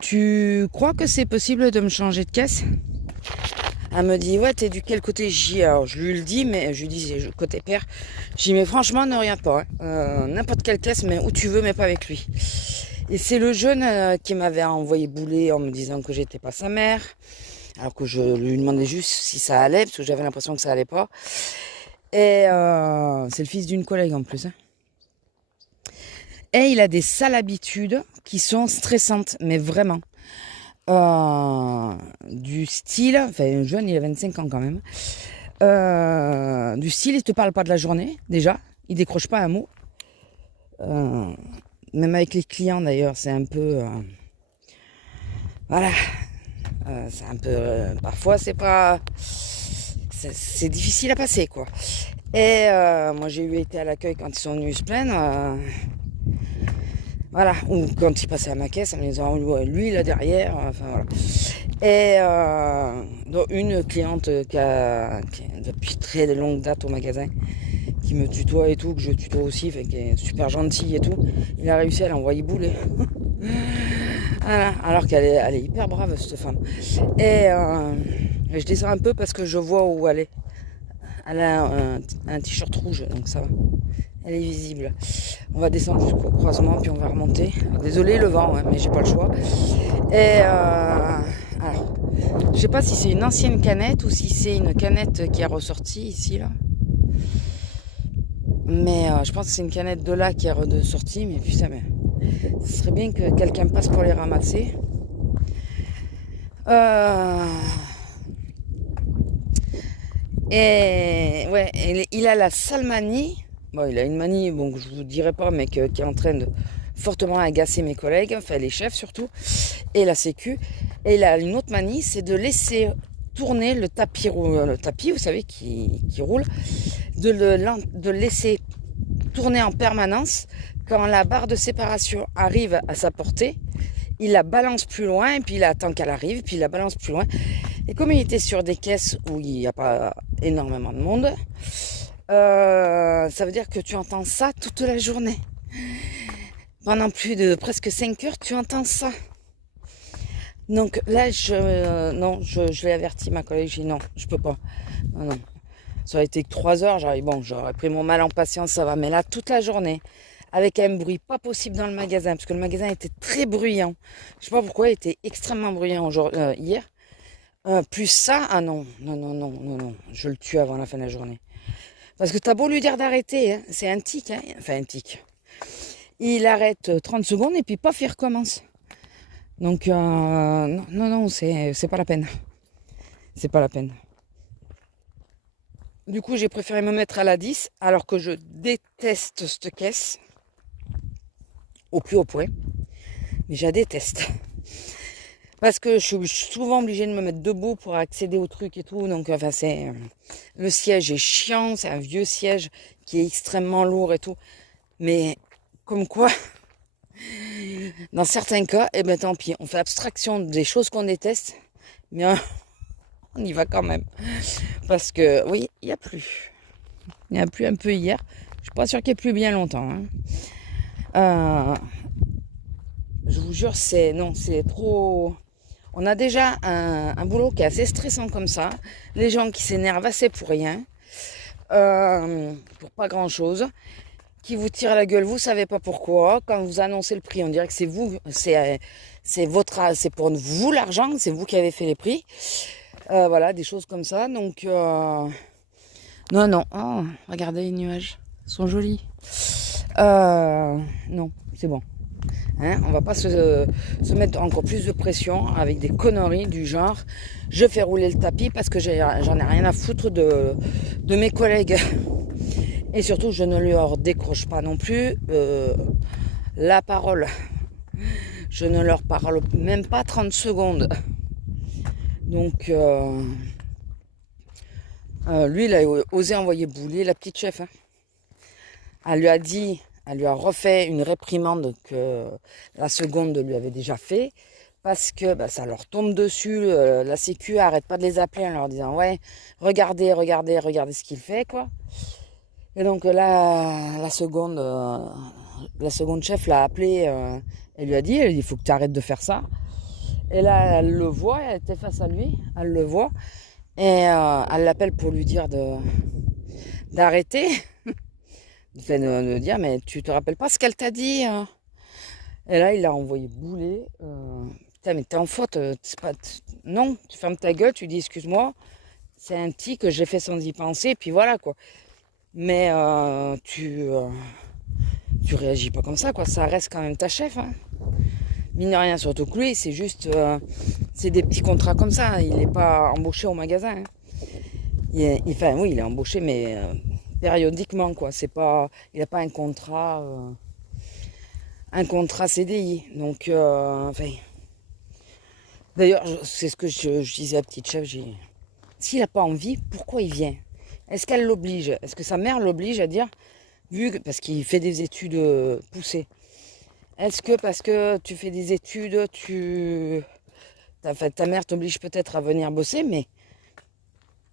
tu crois que c'est possible de me changer de caisse? Elle me dit ouais, t'es du quel côté? Alors je lui le dis, mais je lui dis c'est côté père. Je dis mais franchement ne regarde pas, hein. N'importe quelle caisse, mais où tu veux, mais pas avec lui. Et c'est le jeune qui m'avait envoyé bouler en me disant que j'étais pas sa mère, alors que je lui demandais juste si ça allait, parce que j'avais l'impression que ça allait pas. Et c'est le fils d'une collègue en plus. Hein. Et il a des sales habitudes qui sont stressantes, mais vraiment. Du style, enfin un jeune, il a 25 ans quand même. Du style, il te parle pas de la journée, déjà. Il décroche pas un mot. Même avec les clients d'ailleurs, c'est un peu... voilà. C'est un peu... parfois, c'est pas... C'est difficile à passer, quoi. Et moi, j'ai été à l'accueil quand ils sont venus se plaindre. Voilà, ou quand il passait à ma caisse, en me disant lui là derrière, enfin voilà. Et donc une cliente qui est depuis très longue date au magasin, qui me tutoie et tout, que je tutoie aussi, fait, qui est super gentille et tout, il a réussi à l'envoyer bouler. Voilà, alors qu'elle est hyper brave cette femme. Et je descends un peu parce que je vois où elle est. Elle a un t-shirt rouge, donc ça va. Elle est visible. On va descendre jusqu'au croisement, puis on va remonter. Désolé le vent, hein, mais j'ai pas le choix. Et alors, je sais pas si c'est une ancienne canette ou si c'est une canette qui est ressortie ici là. Mais je pense que c'est une canette de là qui est ressortie. Mais putain, mais ce serait bien que quelqu'un passe pour les ramasser. Et ouais, il a la sale manie Bon, il a une manie, bon, que je vous dirai pas, mais qui est en train de fortement agacer mes collègues, enfin les chefs surtout, et la sécu. Et il a une autre manie, c'est de laisser tourner le tapis, vous savez, qui roule, de le laisser tourner en permanence. Quand la barre de séparation arrive à sa portée, il la balance plus loin, et puis il attend qu'elle arrive, puis il la balance plus loin. Et comme il était sur des caisses où il n'y a pas énormément de monde, ça veut dire que tu entends ça toute la journée. Pendant plus de presque 5 heures, tu entends ça. Donc là, je l'ai averti, ma collègue, j'ai dit non, je peux pas. Non, non. Ça aurait été que 3 heures, j'aurais pris mon mal en patience, ça va. Mais là, toute la journée, avec un bruit pas possible dans le magasin, parce que le magasin était très bruyant. Je sais pas pourquoi, il était extrêmement bruyant hier. Plus ça, ah non, je le tue avant la fin de la journée. Parce que t'as beau lui dire d'arrêter, hein, c'est un tic, hein, enfin un tic. Il arrête 30 secondes et puis paf, il recommence. Donc, non, c'est pas la peine. C'est pas la peine. Du coup, j'ai préféré me mettre à la 10, alors que je déteste cette caisse. Au plus haut point. Mais je la déteste. Parce que je suis souvent obligée de me mettre debout pour accéder au truc et tout. Donc, enfin, le siège est chiant. C'est un vieux siège qui est extrêmement lourd et tout. Mais, comme quoi, dans certains cas, eh ben tant pis. On fait abstraction des choses qu'on déteste. Mais on y va quand même. Parce que, oui, il n'y a plus. Il n'y a plus un peu hier. Je suis pas sûre qu'il y ait plus bien longtemps. Hein. Je vous jure, c'est trop... On a déjà un boulot qui est assez stressant comme ça. Les gens qui s'énervent assez pour rien. Pour pas grand chose. Qui vous tirent la gueule, vous savez pas pourquoi. Quand vous annoncez le prix, on dirait que c'est vous, c'est pour vous l'argent, c'est vous qui avez fait les prix. Voilà, des choses comme ça. Donc, non. Oh, regardez les nuages, ils sont jolis. Non, c'est bon. Hein, on va pas se mettre encore plus de pression avec des conneries du genre je fais rouler le tapis parce que j'en ai rien à foutre de mes collègues. Et surtout, je ne leur décroche pas non plus la parole. Je ne leur parle même pas 30 secondes. Donc, lui, il a osé envoyer bouler la petite chef. Hein. Elle lui a refait une réprimande que la seconde lui avait déjà fait. Parce que ça leur tombe dessus. La sécu arrête pas de les appeler en leur disant ouais, regardez ce qu'il fait, quoi. Et donc là, la seconde chef l'a appelé, elle lui a dit, il faut que tu arrêtes de faire ça. Et là, elle le voit, elle était face à lui, elle le voit, et elle l'appelle pour lui dire d'arrêter, enfin de dire, mais tu te rappelles pas ce qu'elle t'a dit hein. Et là, il a envoyé bouler. Putain, mais t'es en faute, non, tu fermes ta gueule, tu dis excuse-moi, c'est un tic que j'ai fait sans y penser, et puis voilà quoi. Mais tu réagis pas comme ça, quoi. Ça reste quand même ta chef. Hein. Mine de rien, surtout que lui, c'est juste... c'est des petits contrats comme ça. Il n'est pas embauché au magasin. Hein. Enfin, oui, il est embauché, mais périodiquement, quoi. C'est pas... Il n'a pas un contrat CDI. Donc, enfin... D'ailleurs, c'est ce que je disais à la petite chef. S'il n'a pas envie, pourquoi il vient ? Est-ce qu'elle l'oblige ? Est-ce que sa mère l'oblige à dire, parce qu'il fait des études poussées, est-ce que parce que tu fais des études, ta mère t'oblige peut-être à venir bosser, mais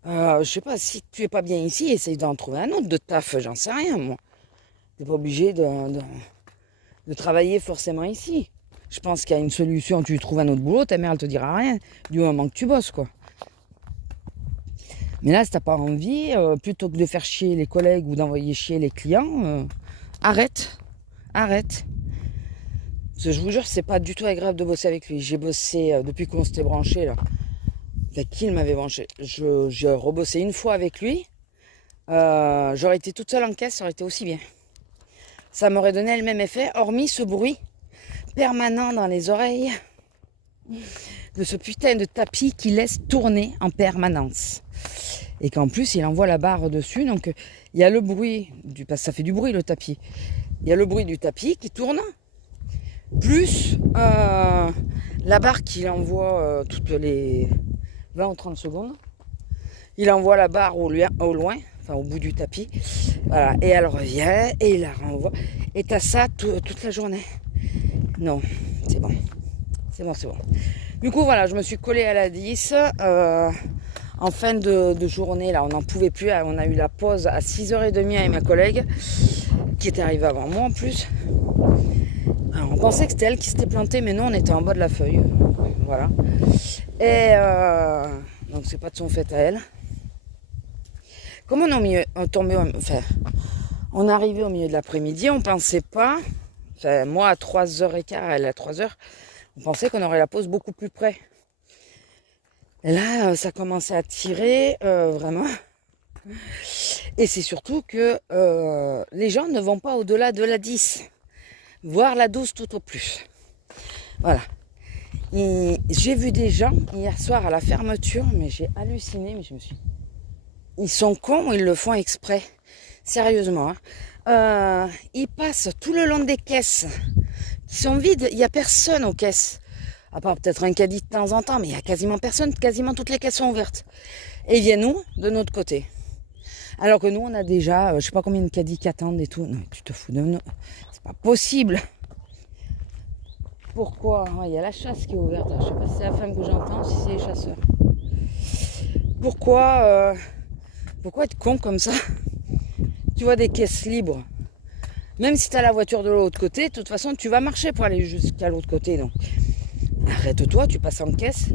je sais pas, si tu es pas bien ici, essaye d'en trouver un autre de taf, j'en sais rien, moi. T'es pas obligé de travailler forcément ici. Je pense qu'il y a une solution, tu trouves un autre boulot, ta mère elle te dira rien, du moment que tu bosses, quoi. Mais là, si t'as pas envie, plutôt que de faire chier les collègues ou d'envoyer chier les clients, arrête. Parce que je vous jure, c'est pas du tout agréable de bosser avec lui. J'ai bossé depuis qu'on s'était branché là. Enfin, qui m'avait branché ? J'ai rebossé une fois avec lui. J'aurais été toute seule en caisse, ça aurait été aussi bien. Ça m'aurait donné le même effet, hormis ce bruit permanent dans les oreilles de ce putain de tapis qui laisse tourner en permanence. Et qu'en plus, il envoie la barre dessus. Donc, il y a le bruit, parce que ça fait du bruit le tapis. Il y a le bruit du tapis qui tourne, plus la barre qu'il envoie toutes les 20 ou 30 secondes. Il envoie la barre au loin, enfin au bout du tapis. Voilà. Et elle revient et il la renvoie. Et t'as ça toute la journée. Non, c'est bon. C'est bon, c'est bon. Du coup, voilà, je me suis collée à la 10. En fin de journée, là, on n'en pouvait plus. On a eu la pause à 6h30 avec ma collègue, qui était arrivée avant moi en plus. Alors, on pensait que c'était elle qui s'était plantée, mais non, on était en bas de la feuille. Voilà. Et donc, c'est pas de son fait à elle. Comme on est on est arrivé au milieu de l'après-midi, on pensait pas, enfin, moi à 3h15, elle à 3h, on pensait qu'on aurait la pause beaucoup plus près. Et là, ça commençait à tirer, vraiment. Et c'est surtout que les gens ne vont pas au-delà de la 10, voire la 12 tout au plus. Voilà. J'ai vu des gens hier soir à la fermeture, mais j'ai halluciné, mais je me suis... Ils sont cons ou ils le font exprès. Sérieusement. Ils passent tout le long des caisses qui sont vides. Il n'y a personne aux caisses. À part peut-être un caddie de temps en temps, mais il n'y a quasiment personne. Quasiment toutes les caisses sont ouvertes. Et ils viennent nous, de notre côté. Alors que nous, on a déjà, je sais pas combien de caddies qui attendent et tout. Non, tu te fous de nous. C'est pas possible. Pourquoi? Il y a la chasse qui est ouverte. Je sais pas si c'est la femme que j'entends ou si c'est les chasseurs. Pourquoi être con comme ça? Tu vois des caisses libres. Même si tu as la voiture de l'autre côté, de toute façon, tu vas marcher pour aller jusqu'à l'autre côté. Donc, arrête-toi, tu passes en caisse.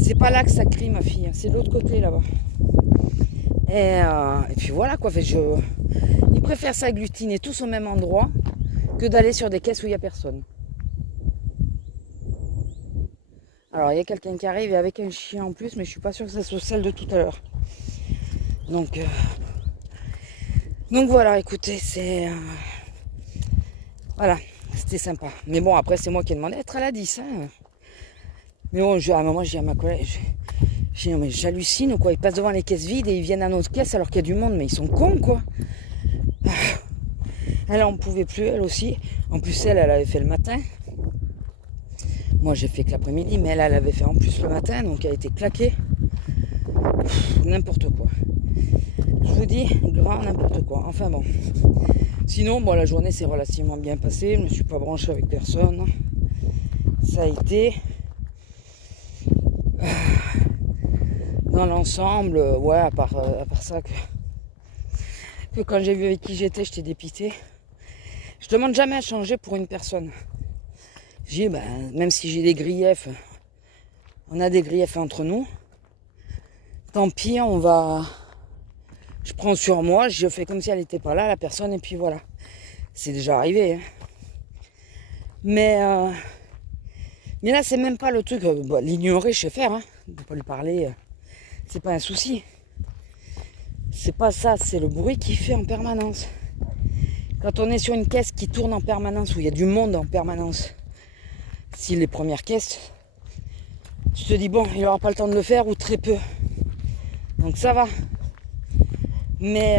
C'est pas là que ça crie, ma fille. C'est de l'autre côté, là-bas. Et puis voilà, quoi. Ils préfèrent s'agglutiner tous au même endroit que d'aller sur des caisses où il n'y a personne. Alors, il y a quelqu'un qui arrive et avec un chien en plus, mais je suis pas sûre que ça soit celle de tout à l'heure. Donc voilà, écoutez, voilà, c'était sympa. Mais bon, après, c'est moi qui ai demandé d'être à la 10. Hein. Mais bon, à un moment, je dis à ma collègue, non, mais j'hallucine, quoi. Ils passent devant les caisses vides et ils viennent à notre caisse alors qu'il y a du monde, mais ils sont cons, quoi. Elle en pouvait plus, elle aussi. En plus, elle avait fait le matin. Moi, j'ai fait que l'après-midi, mais elle avait fait en plus le matin, donc elle a été claquée. N'importe quoi. Je vous dis, grand n'importe quoi. Enfin bon. Sinon, bon, la journée s'est relativement bien passée. Je ne me suis pas branchée avec personne. Ça a été... Dans l'ensemble, ouais, à part ça, que quand j'ai vu avec qui j'étais dépité. Je demande jamais à changer pour une personne. Même si j'ai des griefs, on a des griefs entre nous. Tant pis, je prends sur moi, je fais comme si elle n'était pas là, la personne, et puis voilà. C'est déjà arrivé. Hein. Mais là, c'est même pas le truc. L'ignorer, je sais faire. Hein. De pas lui parler, c'est pas un souci. C'est pas ça, c'est le bruit qu'il fait en permanence. Quand on est sur une caisse qui tourne en permanence, où il y a du monde en permanence, si les premières caisses, tu te dis, bon, il n'aura pas le temps de le faire, ou très peu. Donc ça va. Mais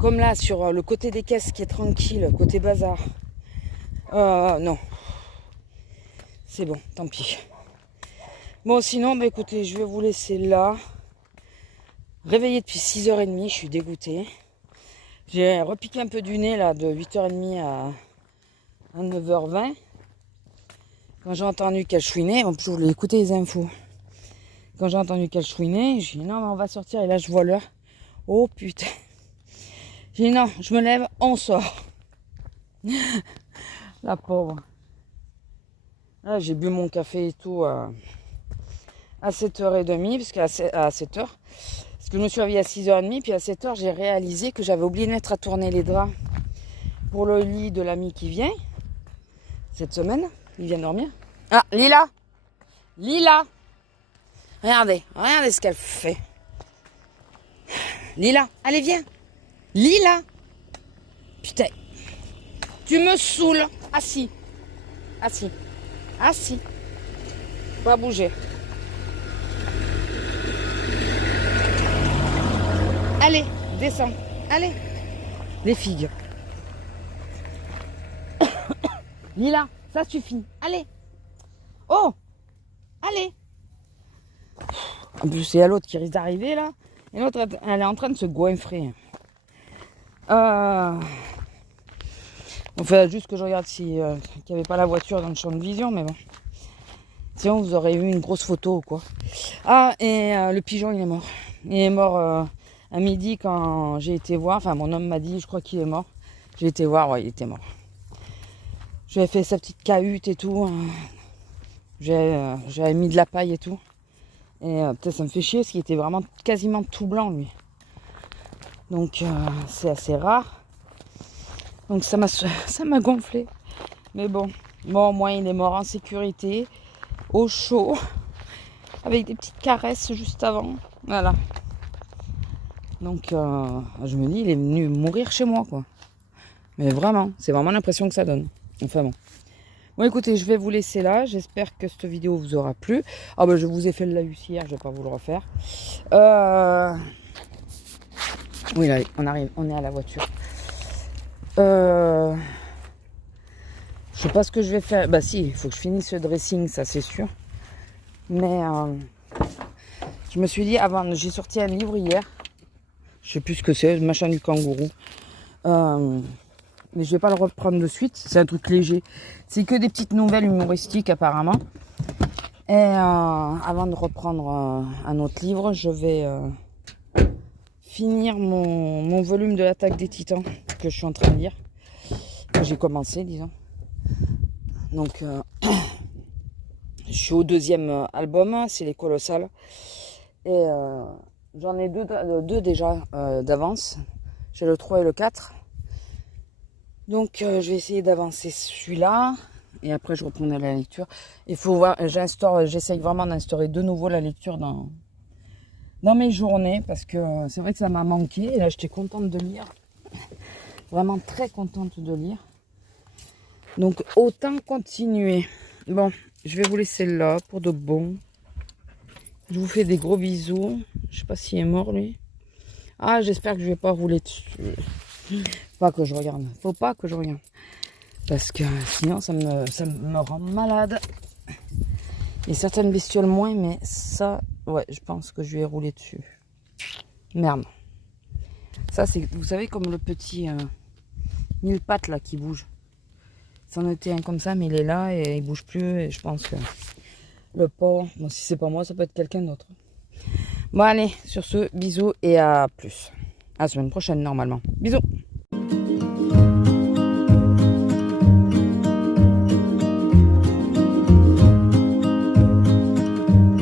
comme là, sur le côté des caisses qui est tranquille, côté bazar, non. C'est bon, tant pis. Bon, sinon, écoutez, je vais vous laisser là. Réveillé depuis 6h30, je suis dégoûtée. J'ai repiqué un peu du nez, là, de 8h30 à 9h20. Quand j'ai entendu qu'elle chouinait, en plus, je voulais écouter les infos. Quand j'ai entendu qu'elle chouinait, j'ai dit non, mais on va sortir. Et là, je vois l'heure. Oh putain. J'ai dit non, je me lève, on sort. La pauvre. Là, j'ai bu mon café et tout à 7h30, parce qu'à 7h. Parce que je me suis réveillée à 6h30, puis à 7h, j'ai réalisé que j'avais oublié de mettre à tourner les draps pour le lit de l'ami qui vient cette semaine. Il vient dormir. Ah, Lila! Regardez ce qu'elle fait. Lila, allez, viens. Lila! Putain, tu me saoules. Assis. Pas bouger. Allez, descends. Allez. Les figues. Lila, ça suffit. Allez. Oh. Allez. En plus, il y a l'autre qui risque d'arriver là. Et l'autre, elle est en train de se goinfrer. Il fallait juste que je regarde s'il n'y avait pas la voiture dans le champ de vision, mais bon. Sinon, vous aurez eu une grosse photo, quoi. Ah, et le pigeon, il est mort. Il est mort à midi quand j'ai été voir. Enfin, mon homme m'a dit, je crois qu'il est mort. J'ai été voir, ouais, il était mort. J'avais fait sa petite cahute et tout. J'avais mis de la paille et tout. Et peut-être ça me fait chier parce qu'il était vraiment quasiment tout blanc, lui. Donc, c'est assez rare. Donc, ça m'a gonflé. Mais bon, au moins, il est mort en sécurité, au chaud, avec des petites caresses juste avant. Voilà. Donc, je me dis, il est venu mourir chez moi, quoi. Mais vraiment, c'est vraiment l'impression que ça donne. Enfin bon. Bon, écoutez, je vais vous laisser là. J'espère que cette vidéo vous aura plu. Ah ben, je vous ai fait le laïus hier, je vais pas vous le refaire. Oui, là, on est à la voiture. Je sais pas ce que je vais faire. Bah si, il faut que je finisse le dressing, ça c'est sûr. Mais je me suis dit, j'ai sorti un livre hier. Je sais plus ce que c'est, le machin du kangourou. Mais je vais pas le reprendre de suite. C'est un truc léger. C'est que des petites nouvelles humoristiques apparemment. Et avant de reprendre un autre livre, je vais finir mon volume de l'Attaque des Titans que je suis en train de lire. Que j'ai commencé, disons. Donc, je suis au 2e album, c'est les Colossales. Et j'en ai deux déjà d'avance. J'ai le 3 et le 4. Donc, je vais essayer d'avancer celui-là. Et après, je reprendrai la lecture. Il faut voir, j'essaye vraiment d'instaurer de nouveau la lecture dans mes journées. Parce que c'est vrai que ça m'a manqué. Et là, j'étais contente de lire. Vraiment très contente de lire. Donc, autant continuer. Bon, je vais vous laisser là pour de bon. Je vous fais des gros bisous. Je sais pas s'il est mort, lui. Ah, j'espère que je vais pas rouler dessus. Faut pas que je regarde. Faut pas que je regarde. Parce que sinon, ça me rend malade. Il y a certaines bestioles moins, mais ça, ouais, je pense que je vais rouler dessus. Merde. Ça, c'est, vous savez, comme le petit mille pattes, là, qui bouge. C'en était un comme ça, mais il est là et il bouge plus. Et je pense que le pauvre, bon, si c'est pas moi, ça peut être quelqu'un d'autre. Bon, allez, sur ce, bisous et à plus. À la semaine prochaine, normalement. Bisous.